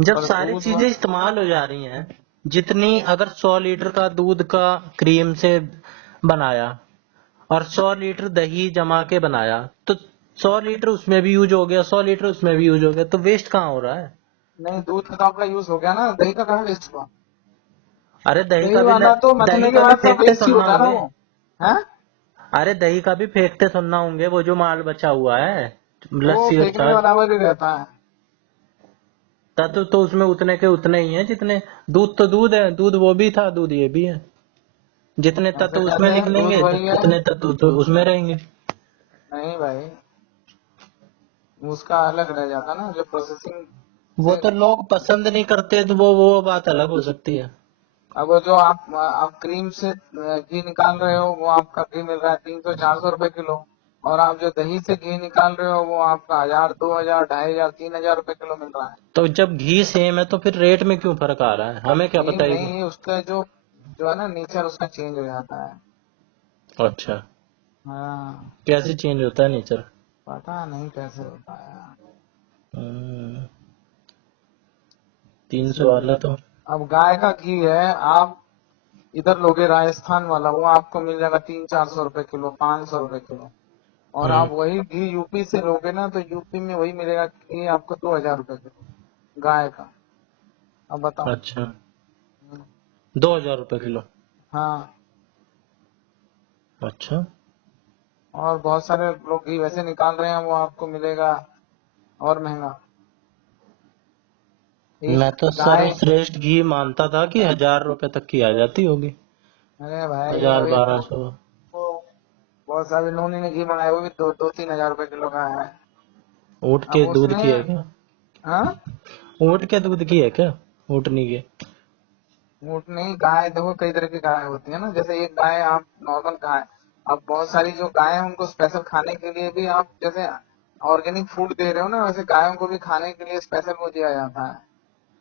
जब पर सारी दूध चीजें इस्तेमाल हो जा रही हैं, जितनी, अगर 100 लीटर का दूध का क्रीम से बनाया और 100 लीटर दही जमा के बनाया, तो 100 लीटर उसमें भी यूज हो गया, 100 लीटर उसमें भी यूज हो गया, तो वेस्ट कहाँ हो रहा है? नहीं, दूध का तो आपका यूज हो गया ना, दही का कहाँ वेस्ट हुआ। अरे दही दही का भी वाला तो दही मथने के का भी बाद सब फेंकते वेस्ट ही सुनना होता है ना होंगे। वो। है, अरे दही का भी फेंकते सुनना होंगे, वो जो माल बचा हुआ है, वो लस्सी फेंकने होता के है, बराबर ही रहता है। तब तो उसमें उतने के उतने ही हैं जितने, दूध तो दूध है, दूध वो भी था, दूध ये भी है, जितने तत्व ऐसे उसमें कैसे है, दूध निकलेंगे वही है। उतने तत्व तो उसमें रहेंगे। नहीं भाई, उसका अलग रह जाता ना, जो प्रोसेसिंग वो से। तो लोग पसंद नहीं करते, तो वो बात अलग हो सकती है। अब वो जो आप क्रीम से घी निकाल रहे हो, वो आपका घी मिल रहा है 300-400 रुपए किलो। और आप जो दही से घी निकाल रहे हो, वो आपका 1000, 2000, 2500, 3000 रुपए किलो मिल रहा है। तो जब घी सेम है तो फिर रेट में क्यों फर्क आ रहा है, हमें क्या सेम पता है कि। नहीं, उसका जो जो है ना नेचर, उसका चेंज हो जाता है। अच्छा, हाँ, कैसे चेंज होता है नेचर? पता नहीं कैसे होता है। 300 वाला तो। अब गाय का घी है, आप इधर लोगे राजस्थान वाला, वो आपको मिल जाएगा 300-400 रुपए किलो, 500 रुपए किलो। और हम्म। आप वही घी यूपी से लोगे ना, तो यूपी में वही मिलेगा घी आपको 2000 रुपए किलो गाय का। अब बताओ। अच्छा, 2000 रुपए किलो? हाँ, अच्छा। और बहुत सारे लोग घी वैसे निकाल रहे हैं, वो आपको मिलेगा और महंगा। एक मैं तो गाय, सर्वश्रेष्ठ घी मानता था कि 1000 रुपए तक की आ जाती होगी। अरे भाई, 1000, 1200। वो बहुत सारे नूनी ने घी बनाया, वो भी 2-3 हजार रुपए किलो का है। ऊँट अब के दूध की है उसमें, क्या? हाँ, ऊँट के दूध की है क्या? ऊँटनी के? ऊँट नहीं, गाय देखो कई तरह की गाय होती है ना। जैसे एक गाय आप नॉर्मल गाय, अब बहुत सारी जो गाय है उनको स्पेशल खाने के लिए भी आप जैसे ऑर्गेनिक फूड दे रहे हो ना, वैसे गायों को भी खाने के लिए स्पेशल वो दिया जाता है।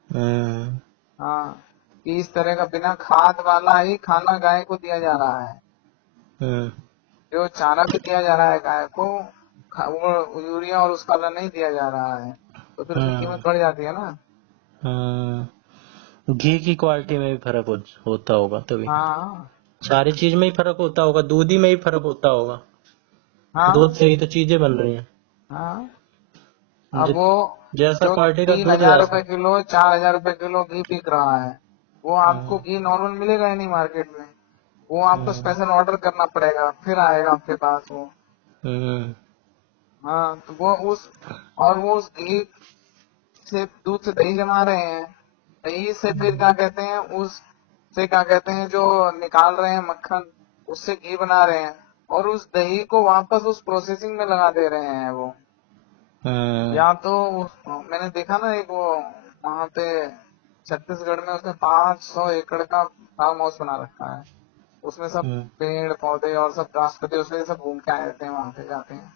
हम्म। हाँ, कि इस तरह का बिना खाद वाला ही खाना गाय को दिया जा रहा है। हम्म। जो चारा भी दिया जा रहा है गाय को, वो यूरिया और उसका वाला नहीं दिया जा रहा है, तो फिर उसकी हम्म। कीमत बढ़ जाती है ना। घी की क्वालिटी में भी फर्क होता होगा तभी। हाँ सारी चीज में ही फर्क होता होगा, दूध ही में ही फर्क होता होगा। दूध हाँ से ही तो चीजें बन रही हैं। हाँ। अब जि- वो जैसा जो क्वालिटी का तीन दूध हजार वैसा। रुपए किलो 4,000 रुपए किलो घी बिक रहा है, वो आपको हम्म, घी नॉर्मल मिलेगा ही नहीं मार्केट में। वो आपको हम्म, स्पेशल ऑर्डर करना पड़ेगा, फिर आएगा आपके पास वो। हम्म, हाँ तो वो उस, और वो उस घी से दूध से दही जमा रहे हैं, दही से फिर क्या कहते हैं, उस से क्या कहते हैं जो निकाल रहे हैं मक्खन, उससे घी बना रहे हैं, और उस दही को वापस उस प्रोसेसिंग में लगा दे रहे हैं वो। हम्म, या तो मैंने देखा ना एक वो वहां पे छत्तीसगढ़ में उसने 500 एकड़ का फार्म हाउस बना रखा है, उसमें सब हम्म। पेड़ पौधे और सब राष्ट्रपति उसमें सब घूम के आए थे, वहां पे जाते हैं।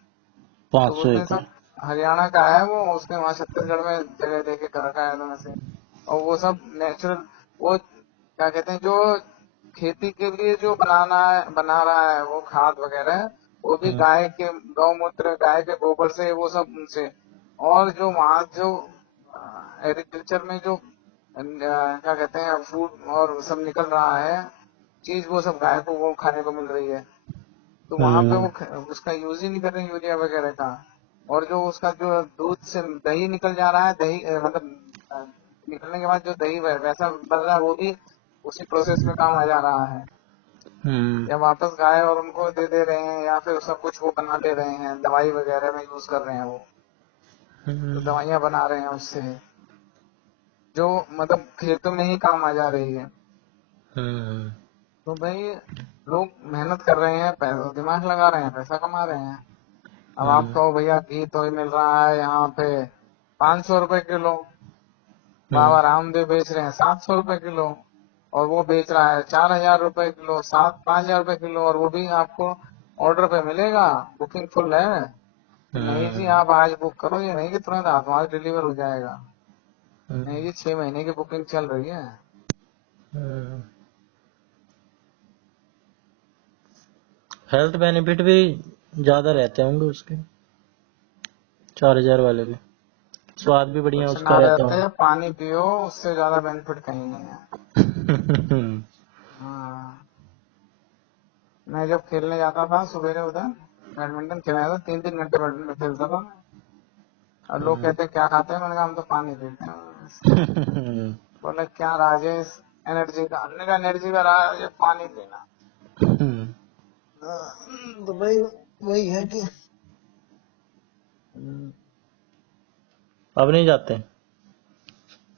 तो 500 उसने एकड़। सब हरियाणा का है वो, उसने वहाँ छत्तीसगढ़ में जगह लेके कर रखा है दोनों से। और वो सब नेचुरल, वो क्या कहते हैं जो खेती के लिए जो बना रहा है वो खाद वगैरह, वो भी हम्म, गाय के गौमूत्र गाय के गोबर से, वो सब उनसे। और जो वहाँ जो एग्रीकल्चर में जो क्या कहते हैं फूड और सब निकल रहा है चीज, वो सब गाय को वो खाने को मिल रही है। तो वहां पे हम्म, वो उसका यूज ही नहीं कर रहे यूरिया वगैरह का। और जो उसका जो दूध से दही निकल जा रहा है, दही मतलब निकलने के बाद जो दही वैसा बन रहा है, वो भी उसी प्रोसेस में काम आ जा रहा है। हम्म, या वापस गाय और उनको दे दे रहे हैं, या फिर सब कुछ वो बना दे रहे हैं, दवाई वगैरह में यूज कर रहे हैं वो। तो हम्म, दवाइयां बना रहे हैं उससे, जो मतलब खेतों में ही काम आ जा रही है। हम्म, तो भाई लोग मेहनत कर रहे हैं, पैसा दिमाग लगा रहे हैं, पैसा कमा रहे हैं। अब आप हम्म, कहो भैया घी तो ही मिल रहा है यहाँ पे 500 रुपए किलो, हम्म, बाबा रामदेव बेच रहे हैं 700 रुपए किलो, और वो बेच रहा है 4,000 रुपए किलो, 5,000 रुपए किलो, और वो भी आपको ऑर्डर पे मिलेगा, बुकिंग फुल है। कि नहीं जी हम्म, आप आज बुक करो, ये नहीं कि तुरंत आज डिलीवर हो जाएगा। नहीं जी 6 महीने की बुकिंग चल रही है। हम्म। हेल्थ बेनिफिट भी ज्यादा रहते होंगे उसके, 4,000 वाले भी। स्वाद भी बढ़िया कुछ उसका ना रहता रहते होगा। हैं, पानी पियो, उससे ज्यादा बेनिफिट कहीं नहीं है। हम्म, हाँ, मैं जब खेलने जाता था सवेरे उधर, बैडमिंटन खेलने जाता, 3-3 घंटे बैडमिंटन खेलता था। और लोग कहते क्या खाते हैं, मैंने कहा हम तो पानी पीते हैं। बोले क्या राजेश एनर्जी का, हमने कहा एनर्जी का राज है पानी पीना। तो भाई वही है कि अब नहीं जाते।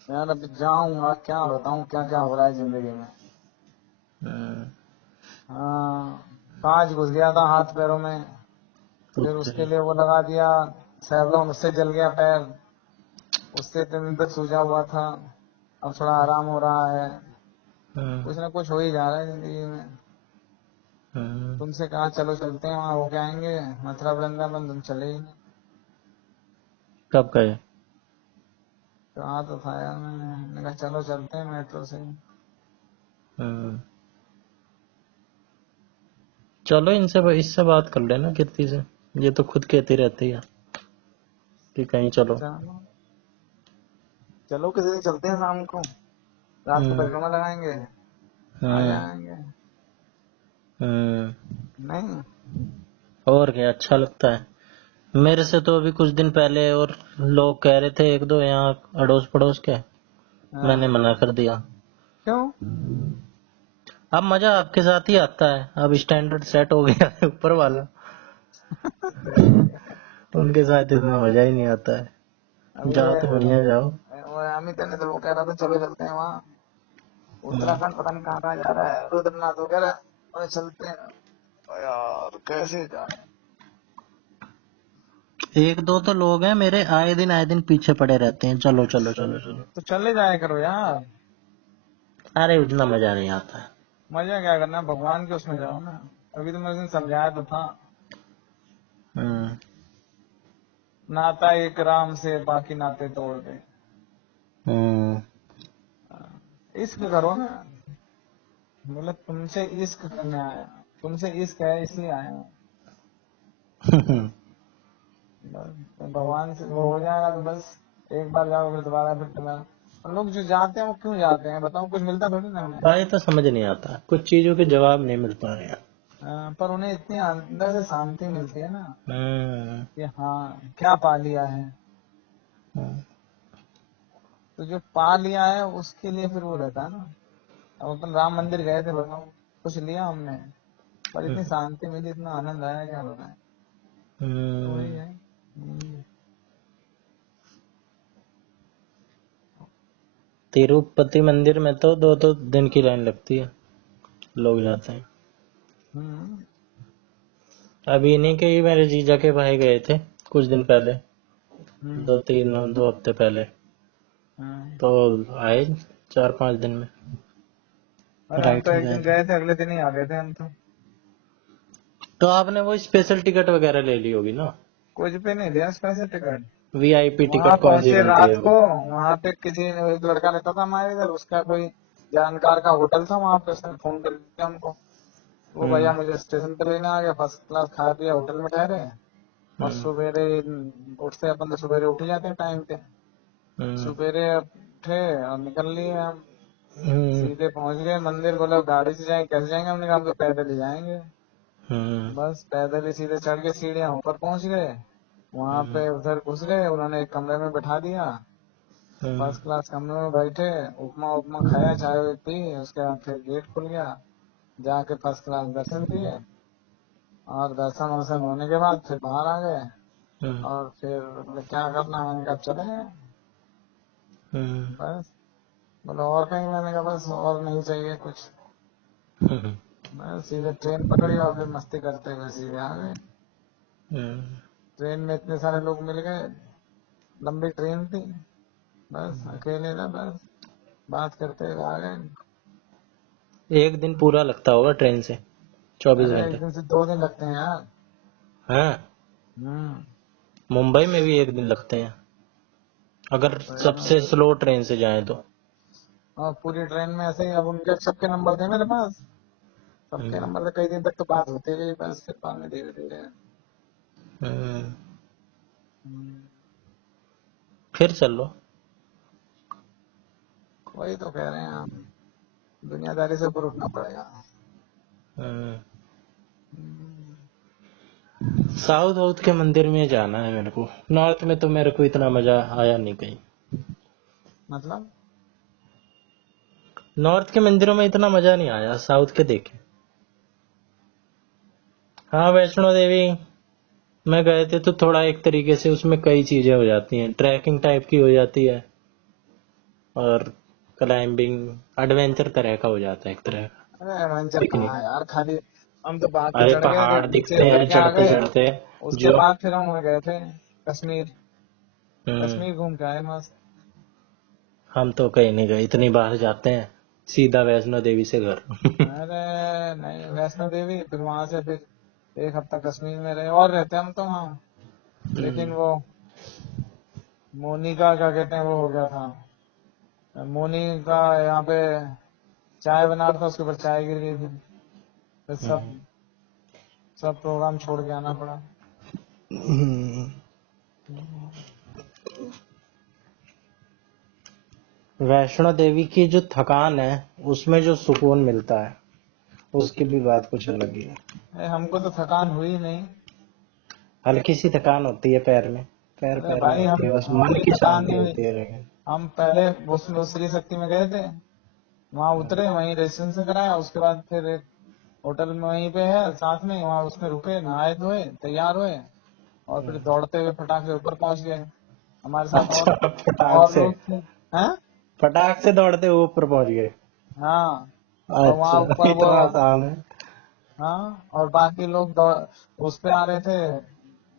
यार अभी जाऊंगा, क्या बताऊं क्या क्या हो रहा है जिंदगी में। हम्म, हाँ, कांच घुस गया था हाथ पैरों में, फिर उसके उत्तरी। लिए वो लगा दिया सेवलॉन, उससे जल गया पैर, उससे इतने दिन तक सूजा हुआ था। अब थोड़ा आराम हो रहा है। हम्म, कुछ ना कुछ हो ही जा रहा है जिंदगी में। हम्म। तुमसे कहा चलो चलते हैं, वहां होके आएंगे मथुरा वृंदावन, तुम चले ही नहीं। कब गए? कहा तो था यार मैंने कहा चलो चलते हैं मेट्रो से। हम्म। चलो इनसे इससे बात कर लेना कीर्ति से। ये तो खुद कहती रहती है कि कहीं चलो। चलो चलो किसी दिन चलते हैं शाम को, रात को हम्म, परिक्रमा लगाएंगे, आ हम्म, जाएंगे। हम्म। नहीं। और क्या, अच्छा लगता है। मेरे से तो अभी कुछ दिन पहले और लोग कह रहे थे, एक दो यहाँ अड़ोस पड़ोस के। मैंने हाँ। मना कर दिया। क्यों? अब मजा आपके साथ ही आता है, अब स्टैंडर्ड सेट हो गया है ऊपर वाला। उनके साथ इतना मजा ही नहीं आता है। अभी जाओ तो बढ़िया जाओ। वो अमित ने तो वो कह रहा था चलो चलते हैं वहाँ हम्म। उत्तराखंड, पता नहीं कहाँ कहाँ जा रहा है रुद्रनाथ वगैरह, और चलते हैं। ओ यार कैसे जाए। एक दो तो लोग हैं मेरे, आए दिन पीछे पड़े रहते हैं, चलो चलो चलो चलो। तो चले जाया करो यार। अरे उतना मजा नहीं आता है। मजा क्या करना, भगवान के उसमें जाओ ना। अभी तो मैंने समझाया तो था, हम्म, नाता एक राम से बाकी नाते तोड़ दे। हम्म। इश्क करो ना। बोले तुमसे इश्क करने आया, तुमसे इश्क है इसलिए आया हूँ। बस, तो भगवान से वो हो जाएगा तो बस, एक बार जाओ फिर दोबारा फिर तुम्हें लोग जो जाते हैं वो क्यों जाते हैं बताओ, कुछ मिलता थोड़ी ना उन्हें। भाई तो समझ नहीं आता, कुछ चीजों के जवाब नहीं मिल पा रहे हैं। पर उन्हें इतनी अंदर से शांति मिलती है ना हम्म, कि हाँ क्या पा लिया है। हम्म, तो जो पा लिया है उसके लिए फिर वो रहता है ना। अब अपन राम मंदिर गए थे बताओ, कुछ लिया हमने, पर इतनी शांति मिली, इतना आनंद आया, क्या बताएं। तो वही हम्म। है। तिरुपति मंदिर में तो 2-2 दिन की लाइन लगती है, लोग जाते हैं। हम्म, अभी इन्हीं के ही मेरे जीजा के भाई गए थे कुछ दिन पहले, हम्म, 2 हफ्ते पहले, हम्म। तो आए 4-5 दिन में। अरे हम राइट तो में एक गए दिन थे। गए थे, अगले दिन ही आ गए थे हम तो। तो आपने वो स्पेशल टिकट वगैरह ले ली होगी ना? कुछ भी नहीं दिया पैसे टिकट। वीआईपी वहां टिकट कौन सी पहुंचे बनती रात है को, अभी? वहां पे किसी एक लड़का रहता था हमारे इधर, उसका कोई जानकार का होटल था वहां पे, उसने फोन कर दिया हमको, वो भैया हम्म, मुझे स्टेशन पे लेने आ गया, फर्स्ट क्लास खा पिया होटल में ठहरे। और हम्म, सवेरे उठते अपन तो सवेरे उठ जाते हैं टाइम पे, हम्म, सवेरे उठे और निकल लिए हम, हम्म, सीधे पहुंच गए मंदिर। बोले गाड़ी से जाएंगे, कैसे जाएंगे, हमने कहा हम तो पैदल ही जाएंगे। हम्म, बस पैदल ही सीधे चढ़ के सीढ़ियां ऊपर पहुंच गए, वहां हम्म, पे उधर घुस गए, उन्होंने एक कमरे में बैठा दिया, हम्म, फर्स्ट क्लास कमरे में बैठे, उपमा उपमा खाया, चाय वाय पी, उसके बाद फिर गेट खुल गया, जाके फर्स्ट क्लास दर्शन किए, और दर्शन वर्शन होने के बाद फिर बाहर आ गए। हम्म, और फिर बोले क्या करना है, मैंने कहा चले गए हम्म, बस। बोले और कहीं, मैंने कहा बस और नहीं चाहिए कुछ। हम्म, मैं सीधे ट्रेन पकड़ी और फिर मस्ती करते हुए सीधे आ गए। हम्म। ट्रेन में इतने सारे लोग मिल गए, लंबी ट्रेन थी, बस अकेले ना बस बात करते हुए आ गए। एक दिन पूरा लगता होगा ट्रेन से, 24 अरे एक घंटे दिन से 2 दिन लगते हैं यार। हैं? हम्म। मुंबई में भी एक दिन लगते हैं, अगर सही सबसे में। स्लो ट्रेन से जाएं तो। और पूरी ट्रेन में ऐसे ही, अब उनके सबके नंबर थे मेरे पास, सबके हम्म, नंबर से कई दिन तक तो बात होती रही, बस फिर बाद में धीरे धीरे। हम्म। हम्म, फिर चलो। वही तो कह रहे हैं हम, दुनियादारी से ऊपर उठना पड़ेगा। हम्म। हम्म, साउथ साउथ के मंदिर में जाना है मेरे को, नॉर्थ में तो मेरे को इतना मजा आया नहीं कहीं। मतलब। नॉर्थ के मंदिरों में इतना मजा नहीं आया, साउथ के देखे। हाँ, वैष्णो देवी में गए थे तो थोड़ा एक तरीके से उसमें कई चीजें हो जाती हैं, ट्रैकिंग टाइप की हो जाती है, और क्लाइंबिंग एडवेंचर तरह का हो जाता है एक तरह का। अरे एडवेंचर कहाँ पिकनिक। है यार, खाली हम तो बात पे अरे चढ़ गए थे, पहाड़ नीचे दिखते उतर हैं के आ चढ़ते गए। चढ़ते। उसके जो बाद फिर हम वहाँ गए थे कश्मीर, हम्म कश्मीर घूम के आए मस्त। हम तो कहीं नहीं गए, इतनी बार जाते हैं सीधा वैष्णो देवी से घर। अरे नहीं, वैष्णो देवी फिर वहां से फिर एक हफ्ता कश्मीर में रहे, और रहते हम तो वहाँ। लेकिन वो मोनी का क्या कहते हैं वो हो गया था, मोनी का यहाँ पे चाय बना रहा था, उसके ऊपर चाय गिर गई थी, फिर सब हम्म, सब प्रोग्राम छोड़ के आना पड़ा। हम्म। वैष्णो देवी की जो थकान है, उसमें जो सुकून मिलता है, उसकी भी बात कुछ अलग ही है। हमको तो थकान हुई नहीं। हल्की सी थकान होती है पैर में, पैर अरे पैर में भाई होती हम है, बस मन हमारी की थकान शांति नहीं हुई। होती है लेकिन। हम पहले वो श्री शक्ति में गए थे, वहाँ उतरे, वहीं रजिस्ट्रेशन से कराया, उसके बाद फिर एक होटल में वहीं पे है साथ में, वहाँ उसमें रुके, नहाए धोए, तैयार हुए, और फिर दौड़ते हुए फटाक से ऊपर पहुंच गए। हमारे साथ अच्छा, और लोग थे। हैं। फटाक से दौड़ते हुए ऊपर पहुंच गए। हाँ। और वहाँ अच्छा, ऊपर वो, इतना आसान है। हाँ, और बाकी लोग उस पे आ रहे थे,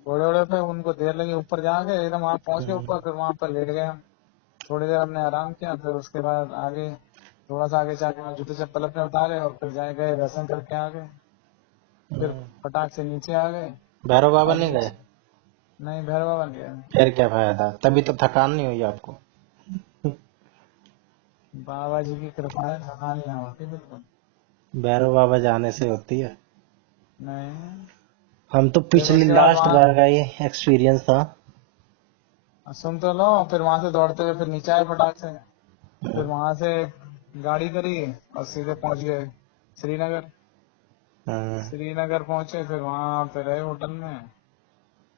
घोड़े वोड़े पे, उनको देर लगी ऊपर जाके, एकदम वहाँ पहुंच गए ऊपर, फिर वहाँ पर लेट गए हम, थोड़ी देर हमने आराम किया, फिर उसके बाद आगे थोड़ा सा आगे जाके मैं जूते चप्पल अपने उतारे, और फिर जाए गए दर्शन करके आ गए, फिर फटाक से नीचे आ गए। भैरव बाबा और नहीं गए? नीचे नहीं, भैरव बाबा नहीं गए। फिर क्या फायदा, तभी तो थकान नहीं हुई आपको। बाबा जी की कृपा है, थकान नहीं होती बिल्कुल। भैरव बाबा जाने से होती है। नहीं। हम तो फिर पिछली उसके बाद लास्ट वहाँ, बार का ये एक्सपीरियंस था। सुन तो लो, फिर वहां से दौड़ते हुए फिर नीचे आए फटाक से। फिर वहां से गाड़ी करी और सीधे पहुंच गए श्रीनगर। श्रीनगर पहुंचे, फिर वहां पे रहे होटल में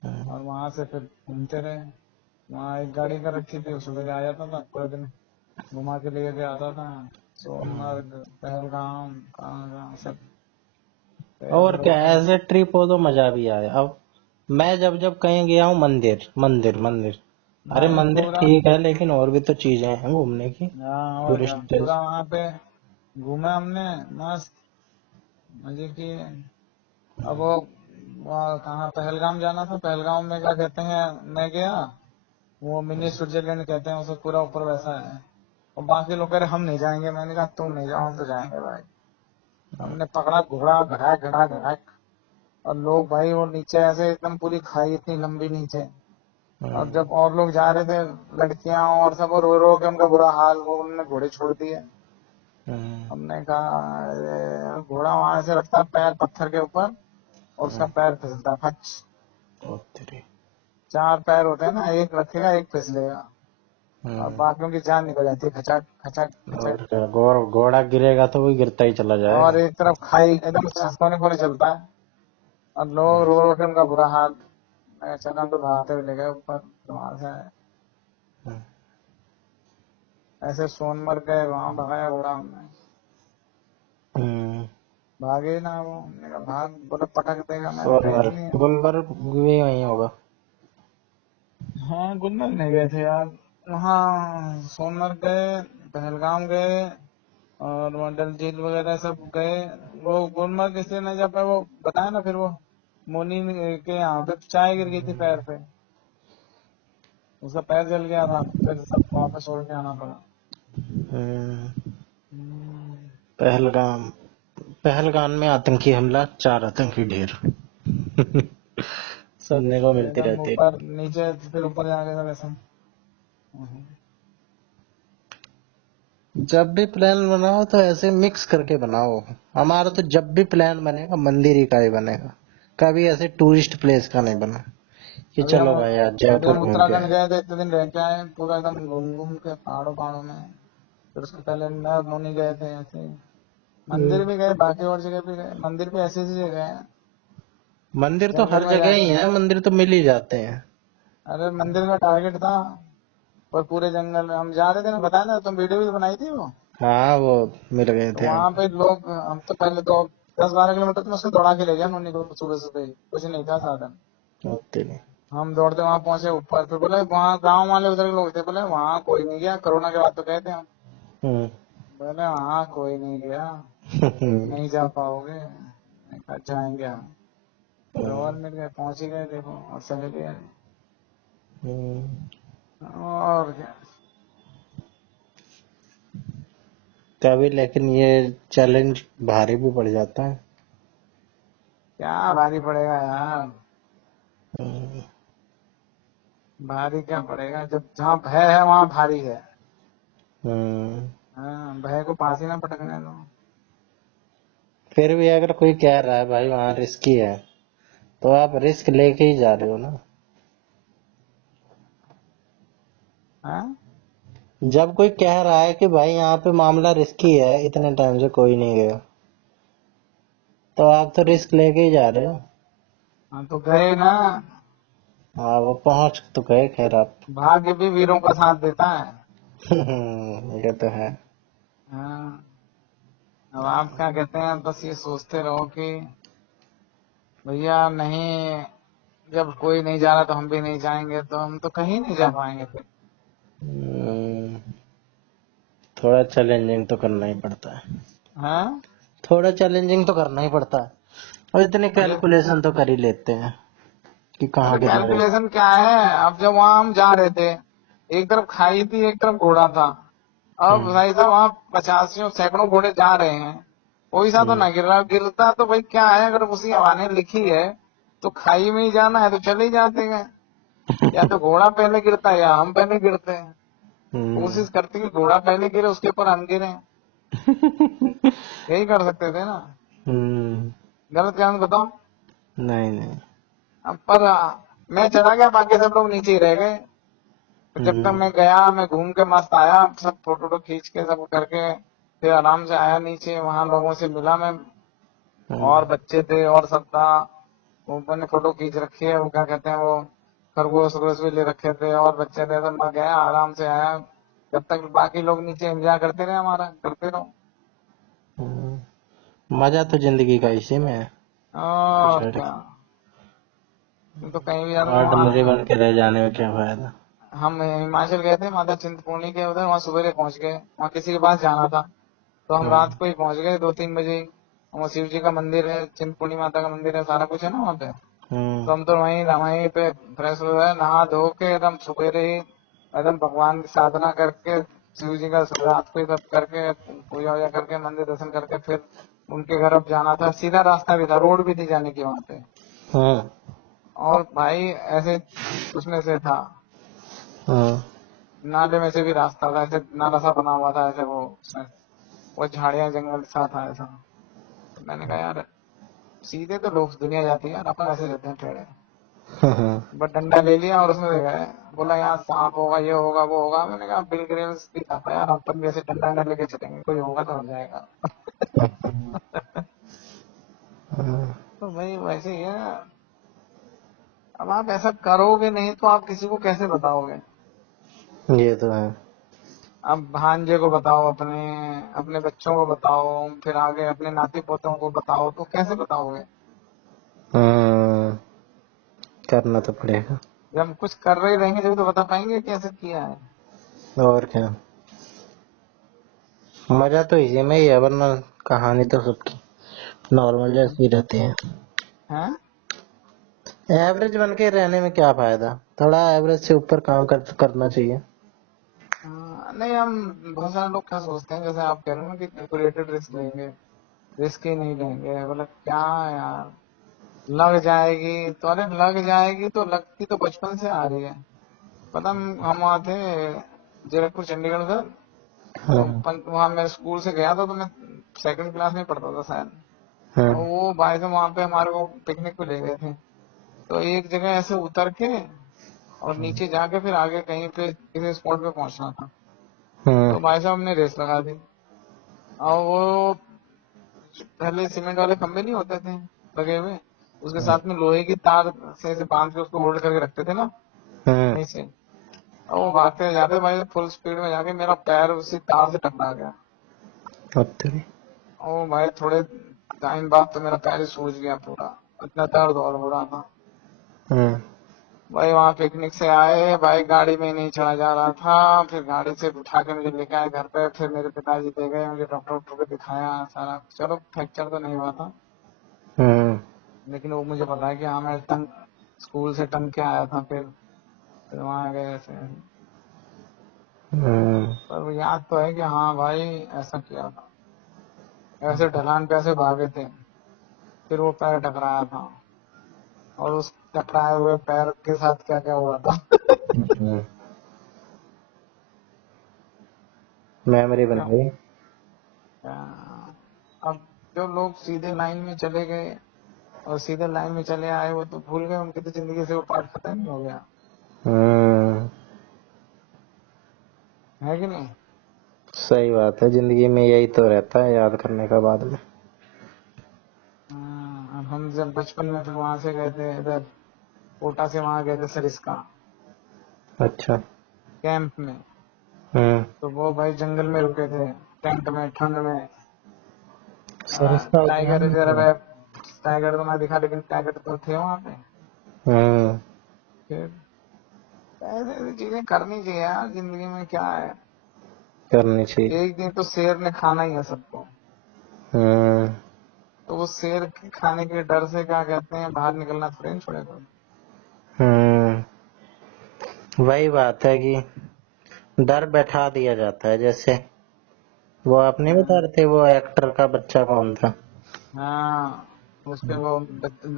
और वहां से फिर घूमते रहे। वहाँ एक गाड़ी कर रखी थी, सुबह आ जाता था, पूरे दिन घुमा के लेके आता था। सोनमर्ग, पहलगाम, कहाँ कहाँ सब और क्या, देहरादून। ऐसे ट्रिप हो तो मजा भी आए। अब मैं जब जब कहीं गया हूँ, मंदिर मंदिर मंदिर, अरे भाई मंदिर पूरा, ठीक है, लेकिन और भी तो चीजें हैं घूमने की, हाँ और क्या, टूरिस्ट प्लेस। पूरा वहाँ पे घूमे हमने, मस्त मजे किए। अब वो वहाँ कहाँ पहलगाम जाना था, पहलगाम में क्या कहते हैं, मैं गया, वो मिनी स्विट्जरलैंड कहते हैं उसे, पूरा ऊपर वैसा है। और बाकी लोग कह रहे हम नहीं जाएंगे, मैंने कहा तुम नहीं जाओ, हम तो जाएंगे भाई। हमने पकड़ा घोड़ा, घड़ा घड़ा घड़ा, और लोग भाई वो नीचे ऐसे एकदम पूरी खाई इतनी लंबी नीचे। और जब और लोग जा रहे थे, लड़कियां और सब, रो रो के उनका बुरा हाल, वो उन्होंने घोड़े छोड़ दिए। हमने कहा अरे, घोड़ा वहां से रखता पैर पत्थर के ऊपर और उसका पैर फिसलता फच। चार पैर होते हैं ना, एक रखेगा एक फिसलेगा और बाकियों की जान निकल जाती है, खचक खचक खचक। और क्या, घोड़ा गिरेगा तो वो गिरता ही चला और जाएगा। एक तरफ खाई एकदम सोने फोने चलता है और लोग रो रो के उनका बुरा हाल। मैं चला, हम तो भागते हुए ले गए ऊपर, वहां से ऐसे सोनमर्ग गए, वहां भगाया घोड़ा हमने। भागे ना वो, हमने कहा भाग, बोले पटक देगा, मैं तेज नहीं सोनमर्ग है। गुलमर्ग भी वहीं होगा। हाँ गुलमर्ग नहीं गए थे यार, वहाँ सोनमर्ग गए, पहलगाम गए और वहाँ डल झील वगैरह सब गए। वो गुलमर्ग इसलिए नहीं जा पाए, वो बताया ना, फिर वो मोनी के यहाँ पे चाय गिर गई थी पैर पे, उसका पैर जल गया था, फिर सब वापस छोड़ के आना पड़ा। पहलगाम, पहलगाम में आतंकी हमला, 4 आतंकी ढेर। सुनने को मिलती एकदम रहती है। ऊपर नीचे, फिर ऊपर जाके सब ऐसा। जब भी प्लान बनाओ तो ऐसे मिक्स करके बनाओ। हमारा तो जब भी प्लान बनेगा मंदिर ही का ही बनेगा, कभी ऐसे टूरिस्ट प्लेस का नहीं बना कि अभी हम चलो भाई आज अभी जयपुर हम घूम के उत्तराखंड आए। गए थे, इतने दिन रह के आए, पूरा एकदम घूम घूम के पहाड़ों पहाड़ों में। फिर उसके पहले मौनी गए थे ऐसे ही। मंदिर भी गए, बाकी और जगह भी गए, मंदिर भी ऐसी ऐसी जगह है, मंदिर तो जंगल हर में जगह ही जाके। है, मंदिर तो मिल ही जाते हैं। अरे मंदिर का टारगेट था, पर पूरे जंगल में हम जा रहे थे ना, बताया ना, तुम वीडियो भी तो बनाई थी वो। हाँ वो मिल गए तो थे वहां हम। पे लोग, हम तो पहले तो 10-12 किलोमीटर तो मैं उसको दौड़ा के ले गया नोनी को, सुबह सुबह ही, कुछ नहीं था साधन। होते नहीं। हम दौड़ते वहां पहुंचे ऊपर, फिर बोले वहाँ गांव वाले उधर के लोग थे, बोले वहाँ कोई नहीं गया, कोरोना के बाद तो गए थे हम। हम्म। बोले हाँ कोई नहीं गया, नहीं जा पाओगे। मैंने कहा जाएंगे हम। फिर और मिल गए, पहुंच ही गए, देखो, और चले गए। और क्या। तभी लेकिन ये चैलेंज भारी भी पड़ जाता है। क्या भारी पड़ेगा यार, हम्म। भारी क्या पड़ेगा, जब जहाँ भय है वहाँ भारी है। हम्म। हाँ, भय को पास ही ना पटकने दो। फिर भी अगर कोई कह रहा है भाई वहाँ रिस्की है, तो आप रिस्क लेके ही जा रहे हो ना। हाँ, जब कोई कह रहा है कि भाई यहाँ पे मामला रिस्की है, इतने टाइम से कोई नहीं गया, तो आप तो रिस्क लेके ही जा रहे हो। हाँ तो गए ना, हाँ वो पहुंच तो गए खैर आप। भाग्य भी वीरों का साथ देता है। ये तो है। हाँ, अब आप क्या कहते हैं, बस ये सोचते रहो कि भैया नहीं, जब कोई नहीं जा रहा तो हम भी नहीं जाएंगे, तो हम तो कहीं नहीं जा पाएंगे फिर। हम्म, थोड़ा चैलेंजिंग तो करना ही पड़ता है। हाँ, थोड़ा चैलेंजिंग तो करना ही पड़ता है, और इतने ये, कैलकुलेशन तो कर ही लेते हैं कि कहाँ अरे कितना रिस्क। कैलकुलेशन क्या है, अब जब वहां हम जा रहे थे, एक तरफ खाई थी, एक तरफ घोड़ा था। अब हम्म। भाई साहब वहाँ 50 सैकड़ों घोड़े जा रहे हैं, कोई सा तो हम्म। ना गिर रहा, गिरता तो भाई क्या है, अगर उसी हवा ने लिखी है तो खाई में ही जाना है तो चले ही जाते हैं। या तो घोड़ा पहले गिरता है या हम पहले गिरते हैं। हम्म। कोशिश करते कि घोड़ा पहले गिरे, उसके ऊपर हम गिरे, यही कर सकते थे ना। हम्म। गलत क्या बताओ। नहीं नहीं। अब पर मैं चला गया, बाकी सब लोग नीचे ही रह गए। तो जब तक मैं गया, मैं घूम के मस्त आया, सब फोटो वोटो खींच के सब करके फिर आराम से आया नीचे, वहां लोगों से मिला मैं, और बच्चे थे और सब था। ऊपर ने फोटो खींच रखी है, वो क्या कहते हैं वो खरगोश वरगोश भी ले रखे थे और बच्चे थे, तो मैं गया आराम से आया, जब तक बाकी लोग नीचे एंजॉय करते रहे हमारा, करते रहो। मजा तो जिंदगी का इसी में है। और क्या, तो कहीं भी जाते ऑर्डिनरी वहाँ। बन के रह जाने में क्या फायदा। हम हिमाचल गए थे, माता चिंतपूर्णी के उधर, वहाँ सवेरे पहुंच गए, वहाँ किसी के पास जाना था, तो हम रात को ही पहुंच गए 2-3 बजे ही। वो शिव जी का मंदिर है, चिंतपूर्णी माता का मंदिर है, सारा कुछ है ना वहाँ पे। तो हम तो वहीं पे फ्रेश हो गए, नहा धो के एकदम सवेरे ही एकदम भगवान की साधना करके, शिव जी का रात को ही सब करके पूजा वूजा करके मंदिर दर्शन करके फिर उनके घर अब जाना था। सीधा रास्ता भी था, रोड भी थी जाने की वहाँ पे। और भाई ऐसे उसमें से था, नाले में से भी रास्ता था, ऐसे नाला सा बना हुआ था, ऐसे वो झाड़ियां जंगल सा था ऐसा। तो मैंने कहा यार सीधे तो लोग दुनिया जाती है यार, अपन ऐसे रहते हैं टेढ़े। बट डंडा ले लिया और उसमें गए, बोला यहाँ सांप होगा, ये होगा, वो होगा। मैंने कहा बिल ग्रेव्स दिखाता यार, अपन भी ऐसे डंडा लेके चलेंगे, कोई होगा तो हो जाएगा। तो भाई वैसे ही है, अब आप ऐसा करोगे नहीं तो आप किसी को कैसे बताओगे। ये तो है। अब भांजे को बताओ, अपने अपने बच्चों को बताओ, फिर आगे अपने नाती पोतों को बताओ, तो कैसे बताओगे। करना तो पड़ेगा। जब हम कुछ कर रहे रहेंगे जब तो बता पाएंगे कैसे किया है। और क्या, मजा तो इसी में ही है, वरना कहानी तो सबकी नॉर्मल जैसी रहती है। हैं? एवरेज बन के रहने में क्या फायदा, थोड़ा एवरेज से ऊपर काम करना चाहिए। नहीं, हम बहुत सारे लोग क्या सोचते हैं, जैसे आप कह रहे हो ना कि कैलकुलेटेड रिस्क लेंगे, रिस्क ही नहीं लेंगे, बोले क्या यार लग जाएगी तो, अरे लग जाएगी तो लगती तो बचपन से आ रही है। पता हम वहाँ थे जीरकपुर चंडीगढ़ उधर, तो वहाँ मैं स्कूल से गया था, तो मैं सेकंड क्लास में पढ़ता था शायद। और वो भाई साहब वहाँ पे हमारे को पिकनिक पे ले गए थे, तो एक जगह ऐसे उतर के और नीचे जाके फिर आगे कहीं पे किसी स्पॉट पे पहुंचना था। तो भाई साहब हमने रेस लगा दी, और वो पहले सीमेंट वाले खंबे नहीं होते थे लगे हुए, उसके साथ में लोहे की तार से बांध के उसको होल्ड करके रखते थे ना वहीं से। और वो भागते जाते भाई फुल स्पीड में जाके मेरा पैर उसी तार से टकरा गया। ओ भाई थोड़े टाइम बाद तो मेरा पैर ही सूज गया पूरा, इतना दर्द और हो रहा था। भाई वहाँ पिकनिक से आए, भाई गाड़ी में ही नहीं चढ़ा जा रहा था, फिर गाड़ी से उठा के मुझे लेके आए घर पे, फिर मेरे पिताजी ले गए, मुझे डॉक्टर को दिखाया सारा। चलो फ्रैक्चर तो नहीं हुआ था, लेकिन वो मुझे पता है कि हाँ मैं टंग स्कूल से टंग के आया था, फिर वहाँ गए ऐसे। पर वो याद तो है कि हाँ भाई ऐसा किया था, ऐसे ढलान पे ऐसे भागे थे, फिर वो पैर टकराया था, और उस टकराए हुए पैर के साथ क्या क्या हुआ था। मेमोरी बन गई। अब जो लोग सीधे लाइन में चले गए और सीधे लाइन में चले आए, वो तो भूल गए, उनकी तो जिंदगी से वो पार्ट खत्म ही हो गया, है कि नहीं। सही बात है, जिंदगी में यही तो रहता है याद करने का बाद में। अब हम जब बचपन में फिर वहां से गए थे इधर कोटा से, वहां गए थे सरिस्का अच्छा। कैंप में, तो वो भाई जंगल में रुके थे, टेंट में, ठंड में। सरिस्का उद्यान टाइगर में वगैरह तो। टाइगर तो मैं दिखा, लेकिन टाइगर तो थे वहां पे। फिर ऐसी ऐसी चीजें करनी चाहिए यार जिंदगी में, क्या है, करनी चाहिए। एक दिन तो शेर ने खाना ही है सबको, तो वो शेर के खाने के डर से क्या कहते हैं बाहर निकलना थोड़ी ना छोड़ेगा। वही बात है कि डर बैठा दिया जाता है, जैसे वो आप नहीं बता रहे थे वो एक्टर का बच्चा कौन था। हाँ, उस पे वो